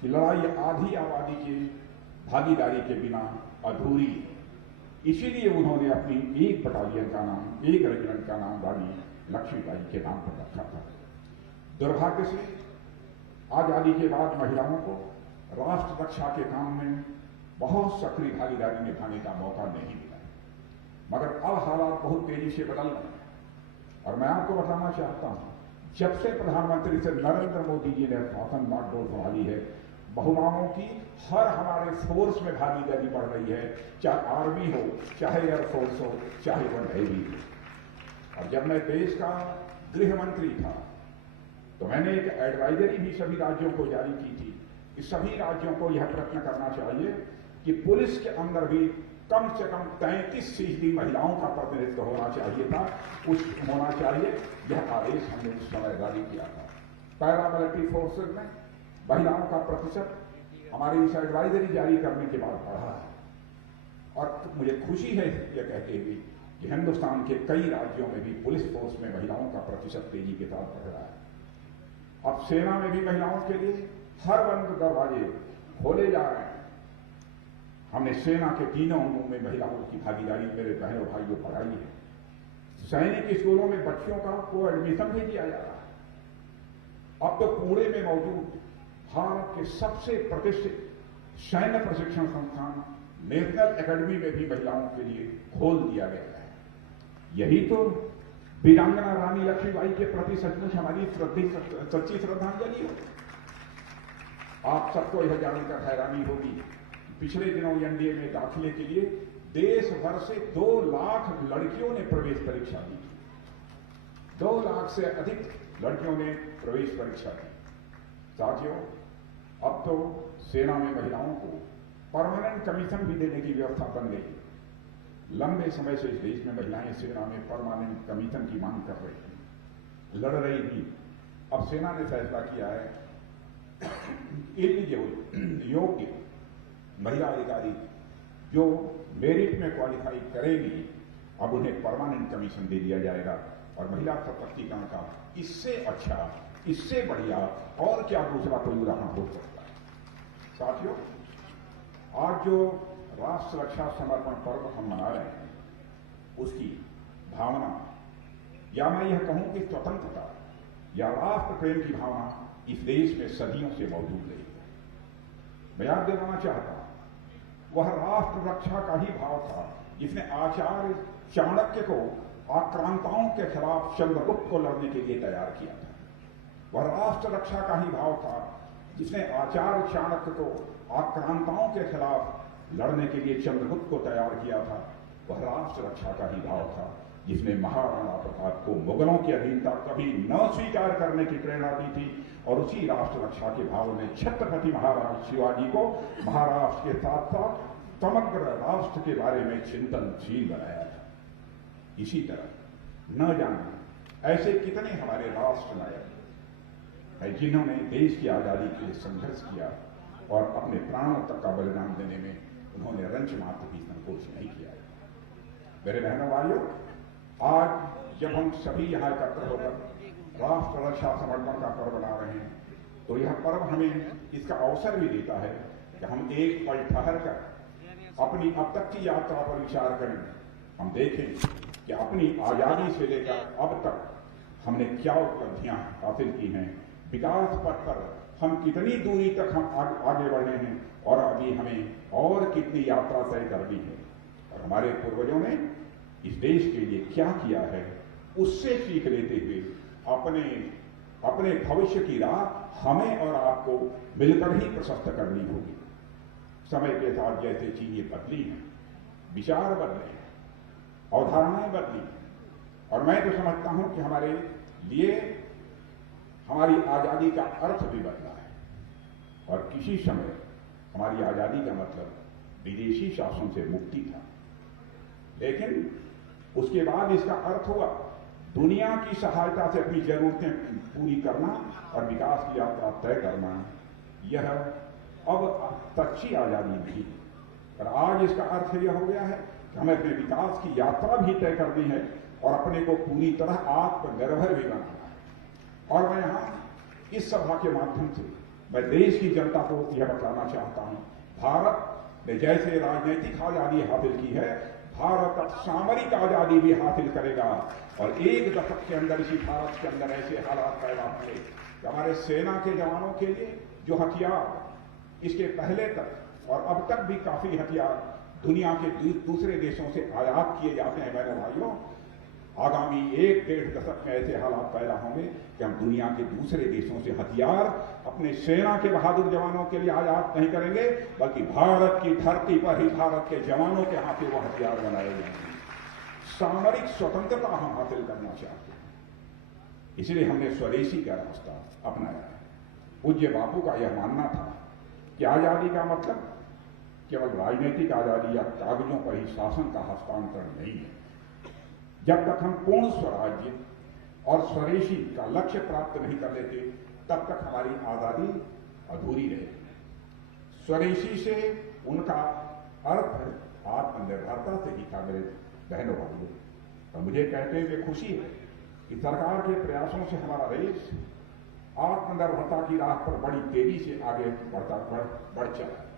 की लड़ाई आधी आबादी की भागीदारी के बिना अधूरी है। इसीलिए उन्होंने अपनी एक बटालियन का नाम, एक रेजिमेंट का नाम रानी लक्ष्मीबाई के नाम पर रखा था। दुर्भाग्य से आजादी के बाद महिलाओं को राष्ट्र रक्षा के काम में बहुत सक्रिय भागीदारी निभाने का मौका नहीं मिला, मगर अब हालात बहुत तेजी से बदल रहे हैं। और मैं आपको बताना चाहता हूं, जब से प्रधानमंत्री से नरेंद्र मोदी जी ने शासन बागडोर संभाली है, महिलाओं की हर हमारे फोर्स में भागीदारी बढ़ रही है, चाहे आर्मी हो, चाहे एयरफोर्स हो, चाहे वो नेवी हो। और जब मैं देश का गृह मंत्री था, तो मैंने एक एडवाइजरी भी सभी राज्यों को जारी की थी कि सभी राज्यों को यह प्रयत्न करना चाहिए कि पुलिस के अंदर भी कम से कम 33% महिलाओं का प्रतिनिधित्व होना चाहिए था, होना चाहिए। यह आदेश हमने उस समय जारी किया था। पैरामिलिट्री फोर्सेज में महिलाओं का प्रतिशत हमारी इस एडवाइजरी जारी करने के बाद बढ़ा है। और मुझे खुशी है यह कहते हुए कि हिंदुस्तान के कई राज्यों में भी पुलिस फोर्स में महिलाओं का प्रतिशत तेजी के साथ बढ़ रहा है। अब सेना में भी महिलाओं के लिए हर बंद दरवाजे खोले जा रहे हैं। हमने सेना के तीनों अंगों में महिलाओं की भागीदारी मेरे बहनों भाइयों बढ़ाई है। सैनिक स्कूलों में बच्चियों का को एडमिशन भी दिया जा रहा है। अब तो पुणे में मौजूद भारत के सबसे प्रतिष्ठित सैन्य प्रशिक्षण संस्थान नेशनल एकेडमी में भी महिलाओं के लिए खोल दिया गया है। यही तो वीरांगना रानी लक्ष्मीबाई के प्रति सचमुच हमारी सच्ची श्रद्धांजलि हो। आप सबको यह जानकर हैरानी होगी, पिछले दिनों एनडीए में दाखिले के लिए देश भर से 2 लाख लड़कियों ने प्रवेश परीक्षा दी। 2 लाख से अधिक लड़कियों ने प्रवेश परीक्षा दी। साथियों, अब तो सेना में महिलाओं को परमानेंट कमीशन भी देने की व्यवस्था बन गई। लंबे समय से इस देश में महिलाएं सेना में परमानेंट कमीशन की मांग कर रही थी, लड़ रही थी। अब सेना ने फैसला किया है योग्य महिला अधिकारी जो मेरिट में क्वालिफाई करेगी, अब उन्हें परमानेंट कमीशन दे दिया जाएगा। और महिला सशक्तिकरण का इससे अच्छा, इससे बढ़िया और क्या दूसरा कोई उदाहरण हो सकता है। साथियों, आज जो राष्ट्र रक्षा समर्पण पर्व हम मना रहे हैं, उसकी भावना, या मैं यह कहूं कि स्वतंत्रता या राष्ट्र प्रेम की भावना इस देश में सदियों से मौजूद रही है। मैं याद दिलाना चाहता हूं, वह राष्ट्र रक्षा का ही भाव था जिसने आचार्य चाणक्य को आक्रांताओं के खिलाफ चंद्रगुप्त को लड़ने के लिए तैयार किया था। वह राष्ट्र रक्षा का ही भाव था जिसने आचार्य चाणक्य को आक्रांताओं के खिलाफ लड़ने के लिए चंद्रगुप्त को तैयार किया था। वह राष्ट्र रक्षा का ही भाव था जिसने महाराणा प्रताप को मुगलों की अधीनता कभी न स्वीकार करने की प्रेरणा दी थी, और उसी राष्ट्र रक्षा के भाव ने छत्रपति महाराज शिवाजी को महाराष्ट्र के साथ साथ समग्र राष्ट्र के बारे में चिंतनशील बनाया था। इसी तरह न जाने ऐसे कितने हमारे राष्ट्र नायक हैं जिन्होंने देश की आजादी के लिए संघर्ष किया और अपने प्राणों तक का बलिदान देने में उन्होंने रंच मात्र भी संकोच नहीं किया। मेरे बहनों भाइयों, आज जब हम सभी यहाँ एकत्र होकर राष्ट्र रक्षा समर्पण का पर्व मना रहे हैं, तो यह पर्व हमें इसका अवसर भी देता है कि हम एक पल ठहर कर अपनी अब तक की यात्रा पर विचार करें। हम देखें कि अपनी आजादी से लेकर अब तक हमने क्या उपलब्धियां हासिल की हैं, विकास पथ पर हम कितनी दूरी तक हम आगे बढ़े हैं, और अभी हमें और कितनी यात्रा तय करनी है, और हमारे पूर्वजों ने इस देश के लिए क्या किया है, उससे सीख लेते हुए अपने भविष्य की राह हमें और आपको मिलकर ही प्रशस्त करनी होगी। समय के साथ जैसे चीजें बदली हैं, विचार बदले हैं, अवधारणाएं बदली हैं, और मैं तो समझता हूं कि हमारे लिए हमारी आजादी का अर्थ भी बदला है। और किसी समय हमारी आजादी का मतलब विदेशी शासन से मुक्ति था, लेकिन उसके बाद इसका अर्थ हुआ दुनिया की सहायता से अपनी जरूरतें पूरी करना और विकास की यात्रा तय करना। यह अब सच्ची आजादी नहीं, पर आज इसका अर्थ यह हो गया है कि हमें अपने विकास की यात्रा भी तय करनी है और अपने को पूरी तरह आत्मनिर्भर भी बनाना है। और मैं यहाँ इस सभा के माध्यम से मैं देश की जनता को यह बताना चाहता हूँ, भारत ने जैसे राजनीतिक आजादी हासिल की है, भारत अब सामरिक आजादी भी हासिल करेगा। और 1 दशक के अंदर इसी भारत के अंदर ऐसे हालात पैदा होंगे कि हमारे सेना के जवानों के लिए जो हथियार इसके पहले तक और अब तक भी काफी हथियार दुनिया के दूसरे देशों से आयात किए जाते हैं, बहनों भाइयों, आगामी 1-1.5 दशक में ऐसे हालात पैदा होंगे कि हम दुनिया के दूसरे देशों से हथियार अपने सेना के बहादुर जवानों के लिए आयात नहीं करेंगे, बल्कि भारत की धरती पर ही भारत के जवानों के हाथ से वो हथियार बनाए जाएंगे। सामरिक स्वतंत्रता हम हासिल करना चाहते हैं, इसलिए हमने स्वदेशी का रास्ता अपनाया है। पूज्य बापू का यह मानना था कि आजादी का मतलब केवल राजनीतिक आजादी या कागजों पर ही शासन का हस्तांतरण नहीं है। जब तक हम पूर्ण स्वराज्य और स्वदेशी का लक्ष्य प्राप्त नहीं कर लेते, तब तक हमारी आजादी अधूरी रहेगी। स्वदेशी से उनका अर्थ आत्मनिर्भरता से ही था। मेरे बहनों भाइयों, तो मुझे कहते हुए खुशी है कि सरकार के प्रयासों से हमारा देश आत्मनिर्भरता की राह पर बड़ी तेजी से आगे बढ़ चला है।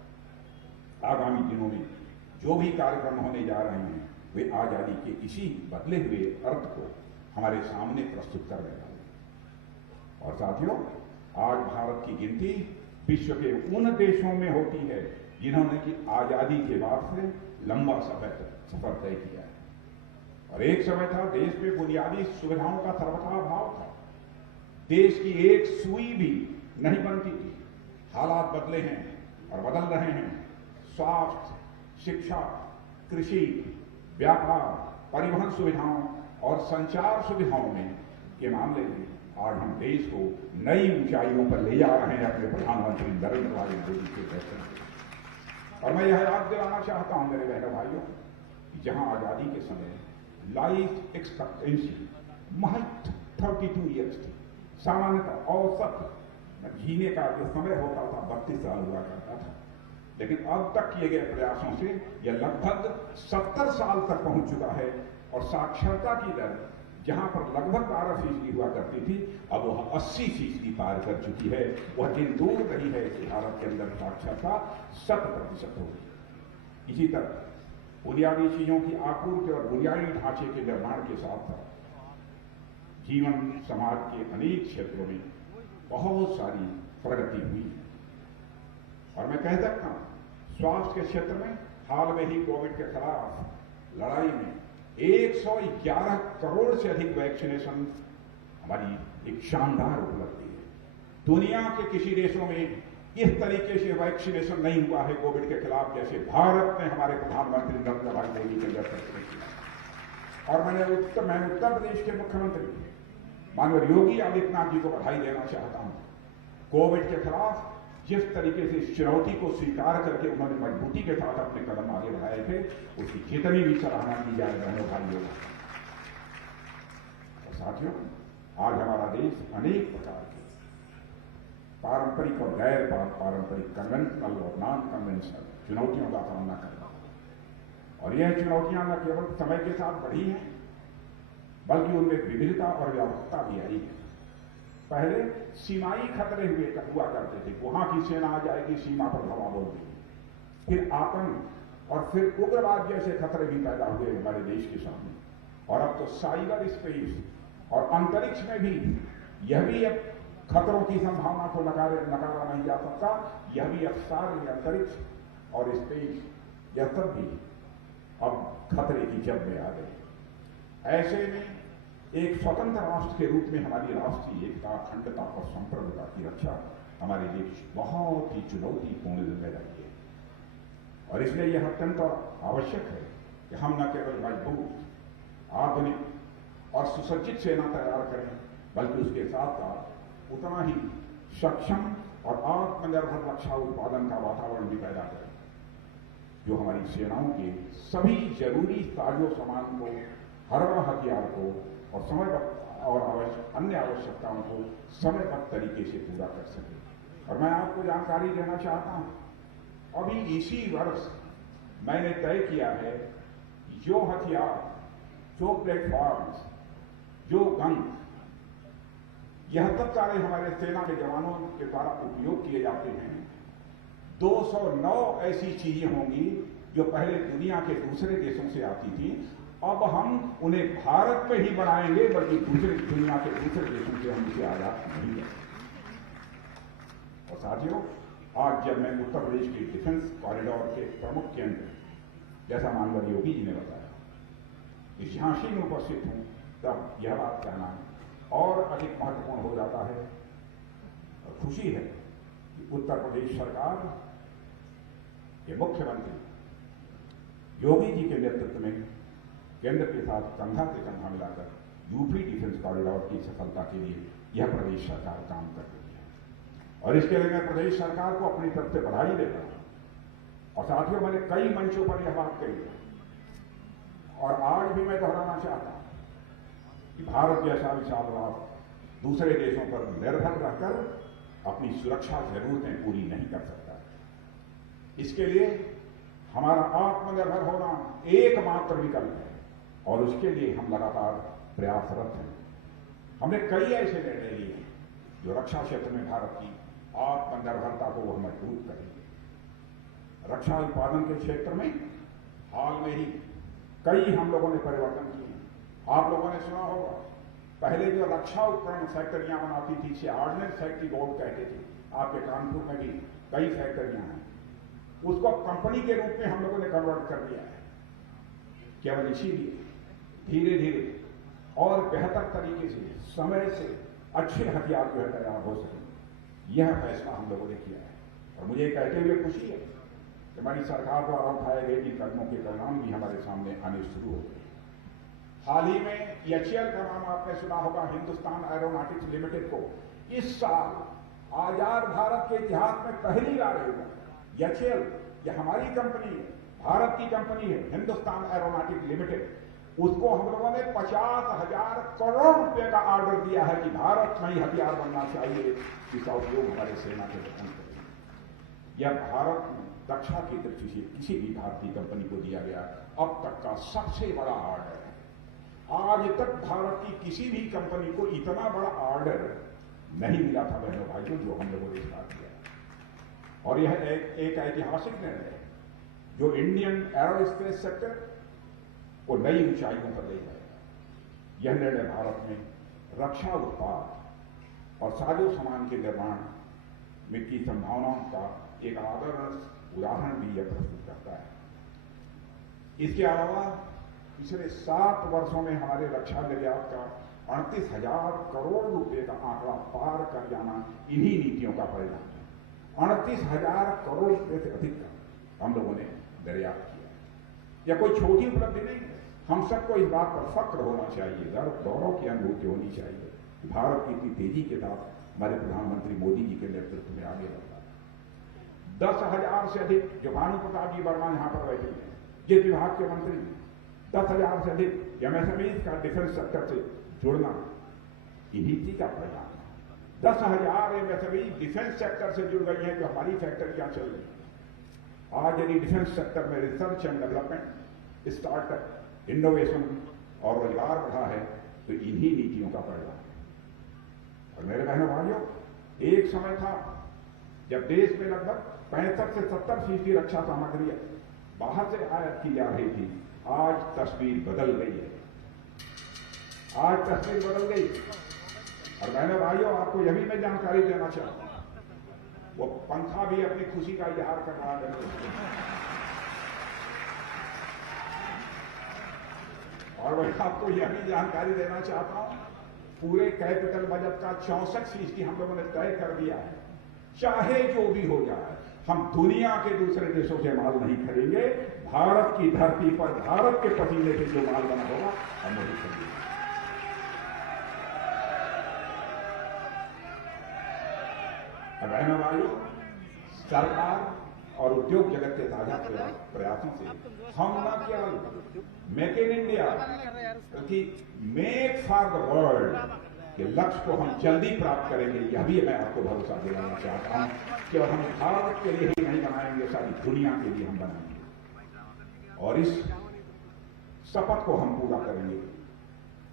आगामी दिनों में जो भी कार्यक्रम होने जा रहे हैं, वे आजादी के इसी बदले हुए अर्थ को हमारे सामने प्रस्तुत करने वाले हैं। और साथियों, आज भारत की गिनती विश्व के उन देशों में होती है जिन्होंने कि आजादी के बाद से लंबा सफर तय किया है। और एक समय था देश में बुनियादी सुविधाओं का सर्वथा अभाव था, देश की एक सुई भी नहीं बनती थी, हालात बदले हैं और बदल रहे हैं। स्वास्थ्य, शिक्षा, कृषि, व्यापार, परिवहन सुविधाओं और संचार सुविधाओं में के मामले में आज हम देश को नई ऊंचाइयों पर ले जा रहे हैं अपने प्रधानमंत्री नरेंद्र भाई मोदी के नेतृत्व में। और मैं यह याद दिलाना चाहता हूं मेरे बहनों भाइयों कि जहां आजादी के समय लाइफ एक्सपेक्टेंसी महज 32 ईयर्स थी, सामान्यतः औसत जीने का जो समय होता था 32 साल हुआ करता था, लेकिन अब तक किए गए प्रयासों से यह लगभग 70 साल तक पहुंच चुका है। और साक्षरता की दर जहां पर लगभग 12% हुआ करती थी, अब वह 80% पार कर चुकी है। वह दिन दूर नहीं है कि भारत के अंदर साक्षरता 100% होगी। इसी तरह बुनियादी चीजों की आपूर्ति और बुनियादी ढांचे के निर्माण के साथ साथ जीवन समाज के अनेक क्षेत्रों में बहुत सारी प्रगति हुई है। और मैं कह सकता हूं स्वास्थ्य के क्षेत्र में हाल में ही कोविड के खिलाफ लड़ाई में 111 करोड़ से अधिक वैक्सीनेशन हमारी एक शानदार उपलब्धि है। दुनिया के किसी देशों में इस तरीके से वैक्सीनेशन नहीं हुआ है कोविड के खिलाफ जैसे भारत ने हमारे प्रधानमंत्री नरेंद्र भाई मोदी के नेतृत्व में किया। और मैं उत्तर प्रदेश के मुख्यमंत्री माननीय योगी आदित्यनाथ जी को बधाई देना चाहता हूं। कोविड के खिलाफ जिस तरीके से इस चुनौती को स्वीकार करके उन्होंने मजबूती के साथ अपने कदम आगे बढ़ाए थे, उसकी जितनी भी सराहना की जाए बहनों भाइयों। और साथियों, आज हमारा देश अनेक प्रकार के पारंपरिक और गैर पारंपरिक, कन्वेंशनल और नॉन कन्वेंशनल चुनौतियों का सामना कर रहा है। और यह चुनौतियां न केवल समय के साथ बढ़ी हैं, बल्कि उनमें विविधता और व्यापकता भी आई है। पहले सीमाई खतरे हुआ करते थे, वहां की सेना आ जाएगी, सीमा पर धावा बोल देगी। फिर आतंक और फिर उग्रवाद जैसे खतरे भी पैदा हुए हमारे देश के सामने। और अब तो साइबर स्पेस और अंतरिक्ष में भी यह भी अब खतरों की संभावना को नकारा नहीं जा सकता। यह भी अब सारे अंतरिक्ष और स्पेस यह सब भी अब खतरे की जद में आ गए। ऐसे में एक स्वतंत्र राष्ट्र के रूप में हमारी राष्ट्रीय एकता, अखंडता और संप्रभुता की रक्षा हमारे लिए बहुत ही चुनौतीपूर्ण जिम्मेदारी है। और इसलिए यह अत्यंत आवश्यक है कि हम न केवल मजबूत, आधुनिक और सुसज्जित सेना तैयार करें, बल्कि उसके साथ साथ उतना ही सक्षम और आत्मनिर्भर रक्षा उत्पादन का वातावरण भी पैदा करें, जो हमारी सेनाओं के सभी जरूरी साजो सामान को, हर हथियार को और समयबद्ध और अन्य आवश्यकताओं को समयबद्ध तरीके से पूरा कर सके। और मैं आपको जानकारी देना चाहता हूं, अभी इसी वर्ष मैंने तय किया है जो हथियार, जो प्लेटफॉर्म्स, जो गन, यह सब सारे हमारे सेना के जवानों के द्वारा उपयोग किए जाते हैं। 209 ऐसी चीजें होंगी जो पहले दुनिया के दूसरे देशों से आती थी, अब हम उन्हें भारत में ही बनाएंगे, बल्कि दुनिया के दूसरे देशों से हम इसे आयात नहीं करेंगे। और साथियों, आज जब मैं उत्तर प्रदेश के डिफेंस कॉरिडोर के प्रमुख केंद्र, जैसा माननीय योगी जी ने बताया, इस झांसी में उपस्थित हूं, तब यह बात कहना और अधिक महत्वपूर्ण हो जाता है। और खुशी है कि उत्तर प्रदेश सरकार के मुख्यमंत्री योगी जी के नेतृत्व में केंद्र के साथ कंधा से कंधा मिलाकर यूपी डिफेंस कॉरिडोर की सफलता के लिए यह प्रदेश सरकार काम कर रही है। और इसके लिए मैं प्रदेश सरकार को अपनी तरफ से बधाई देता हूं। और साथियों, मैंने कई मंचों पर यह बात कही है और आज भी मैं दोहराना चाहता हूं कि भारत जैसा विशाल राष्ट्र दूसरे देशों पर निर्भर रहकर अपनी सुरक्षा जरूरतें पूरी नहीं कर सकता। इसके लिए हमारा आत्मनिर्भर होना एकमात्र विकल्प है और उसके लिए हम लगातार प्रयासरत हैं। हमने कई ऐसे निर्णय लिए हैं जो रक्षा क्षेत्र में भारत की आत्मनिर्भरता को वह मजबूत करेंगे। रक्षा उत्पादन के क्षेत्र में हाल में ही कई हम लोगों ने परिवर्तन किए। आप लोगों ने सुना होगा, पहले जो रक्षा उपकरण फैक्ट्रियां बनाती थी, इसे ऑर्डिनेंस फैक्ट्री बोर्ड कहते थे। आपके कानपुर में भी कई फैक्ट्रियां हैं। उसको कंपनी के रूप में हम लोगों ने कन्वर्ट कर दिया है। केवल इसीलिए धीरे धीरे और बेहतर तरीके से, समय से अच्छे हथियार जो है तैयार हो सके, यह फैसला हम लोगों ने किया है। और मुझे कहते हुए खुशी है कि हमारी सरकार द्वारा उठाए गए इन कदमों के परिणाम भी हमारे सामने आने शुरू हो गए। हाल ही में एचएएल का नाम आपने सुना होगा, हिंदुस्तान एरोनॉटिक्स लिमिटेड को इस साल आजाद भारत के इतिहास में पहली बार होगा। एचएएल यह हमारी कंपनी है, भारत की कंपनी है, हिंदुस्तान एरोनॉटिक्स लिमिटेड, उसको हम लोगों ने 50,000 करोड़ रुपए का ऑर्डर दिया है कि भारत में ही हथियार बनना चाहिए, इसका उपयोग हमारे सेना के बचन करें। यह भारत में रक्षा की दृष्टि से किसी भी भारतीय कंपनी को दिया गया अब तक का सबसे बड़ा ऑर्डर है। आज तक भारत की किसी भी कंपनी को इतना बड़ा ऑर्डर नहीं मिला था बहनों भाइयों, जो हम लोगों ने इस बार किया। और यह एक ऐतिहासिक निर्णय है जो इंडियन एरोस्पेस सेक्टर को नई ऊंचाइयों पर ले जाएगा। यह निर्णय भारत में रक्षा उत्पाद और साजो सामान के निर्माण में की संभावनाओं का एक आदर्श उदाहरण भी यह प्रस्तुत करता है। इसके अलावा पिछले 7 वर्षों में हमारे रक्षा निर्यात का 38,000 करोड़ रुपए का आंकड़ा पार कर जाना इन्हीं नीतियों का परिणाम है। 38,000 करोड़ रुपए से अधिक का हम लोगों ने निर्यात किया। यह कोई छोटी उपलब्धि नहीं है। हम सबको इस बात पर फक्र होना चाहिए, गौरव की अनुभूति होनी चाहिए कि भारत की इतनी तेजी के साथ हमारे प्रधानमंत्री मोदी जी के नेतृत्व में आगे बढ़ रहा है। 10,000 से अधिक, जो भानु प्रताप जी वर्मा यहां पर बैठे हैं, जिस विभाग के मंत्री, 10,000 से अधिक एमएसएमई का डिफेंस सेक्टर से जुड़ना इन्हीं नीति का परिणाम है। 10,000 एमएसएमई डिफेंस सेक्टर से जुड़ गई है, जो हमारी फैक्ट्रियां चल रही है। आज यदि डिफेंस सेक्टर में research and development, startup, innovation और रोजगार बढ़ा है तो इन्हीं नीतियों का परिणाम है। और मेरे बहनों भाइयों, एक समय था जब देश में लगभग 65 से 70% रक्षा सामग्री बाहर से आयात की जा रही थी। आज तस्वीर बदल गई है, आज तस्वीर बदल गई। और बहनों भाइयों, आपको यह भी मैं जानकारी देना चाहता हूं, वो पंखा भी अपनी खुशी का इजहार कर रहा है। और मैं आपको यह भी जानकारी देना चाहता हूं, पूरे कैपिटल बजट का 64% हम लोगों ने तय कर दिया है। चाहे जो भी हो जाए, हम दुनिया के दूसरे देशों से माल नहीं खरीदेंगे। भारत की धरती पर भारत के पसीने से जो माल बना होगा हम वही खरीदेंगे। बहनों भाइयों, सरकार और उद्योग जगत के साझा प्रयासों से हम न केवल मेक इन इंडिया बल्कि मेक फॉर द वर्ल्ड के लक्ष्य को हम जल्दी प्राप्त करेंगे, यह भी मैं आपको भरोसा दिलाना चाहता हूं कि हम भारत के लिए ही नहीं बनाएंगे, सारी दुनिया के लिए हम बनाएंगे। और इस शपथ को हम पूरा करेंगे,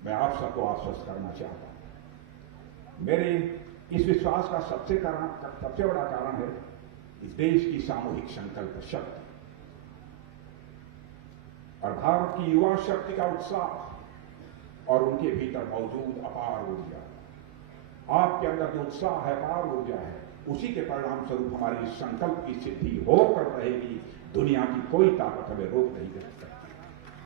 मैं आप सबको आश्वस्त करना चाहता हूं। मेरे इस विश्वास का सबसे बड़ा कारण है इस देश की सामूहिक संकल्प शक्ति और भारत की युवा शक्ति का उत्साह और उनके भीतर मौजूद अपार ऊर्जा। आपके अंदर जो उत्साह है, अपार ऊर्जा है, उसी के परिणाम स्वरूप हमारी इस संकल्प की सिद्धि होकर रहेगी। दुनिया की कोई ताकत हमें रोक नहीं कर सकती।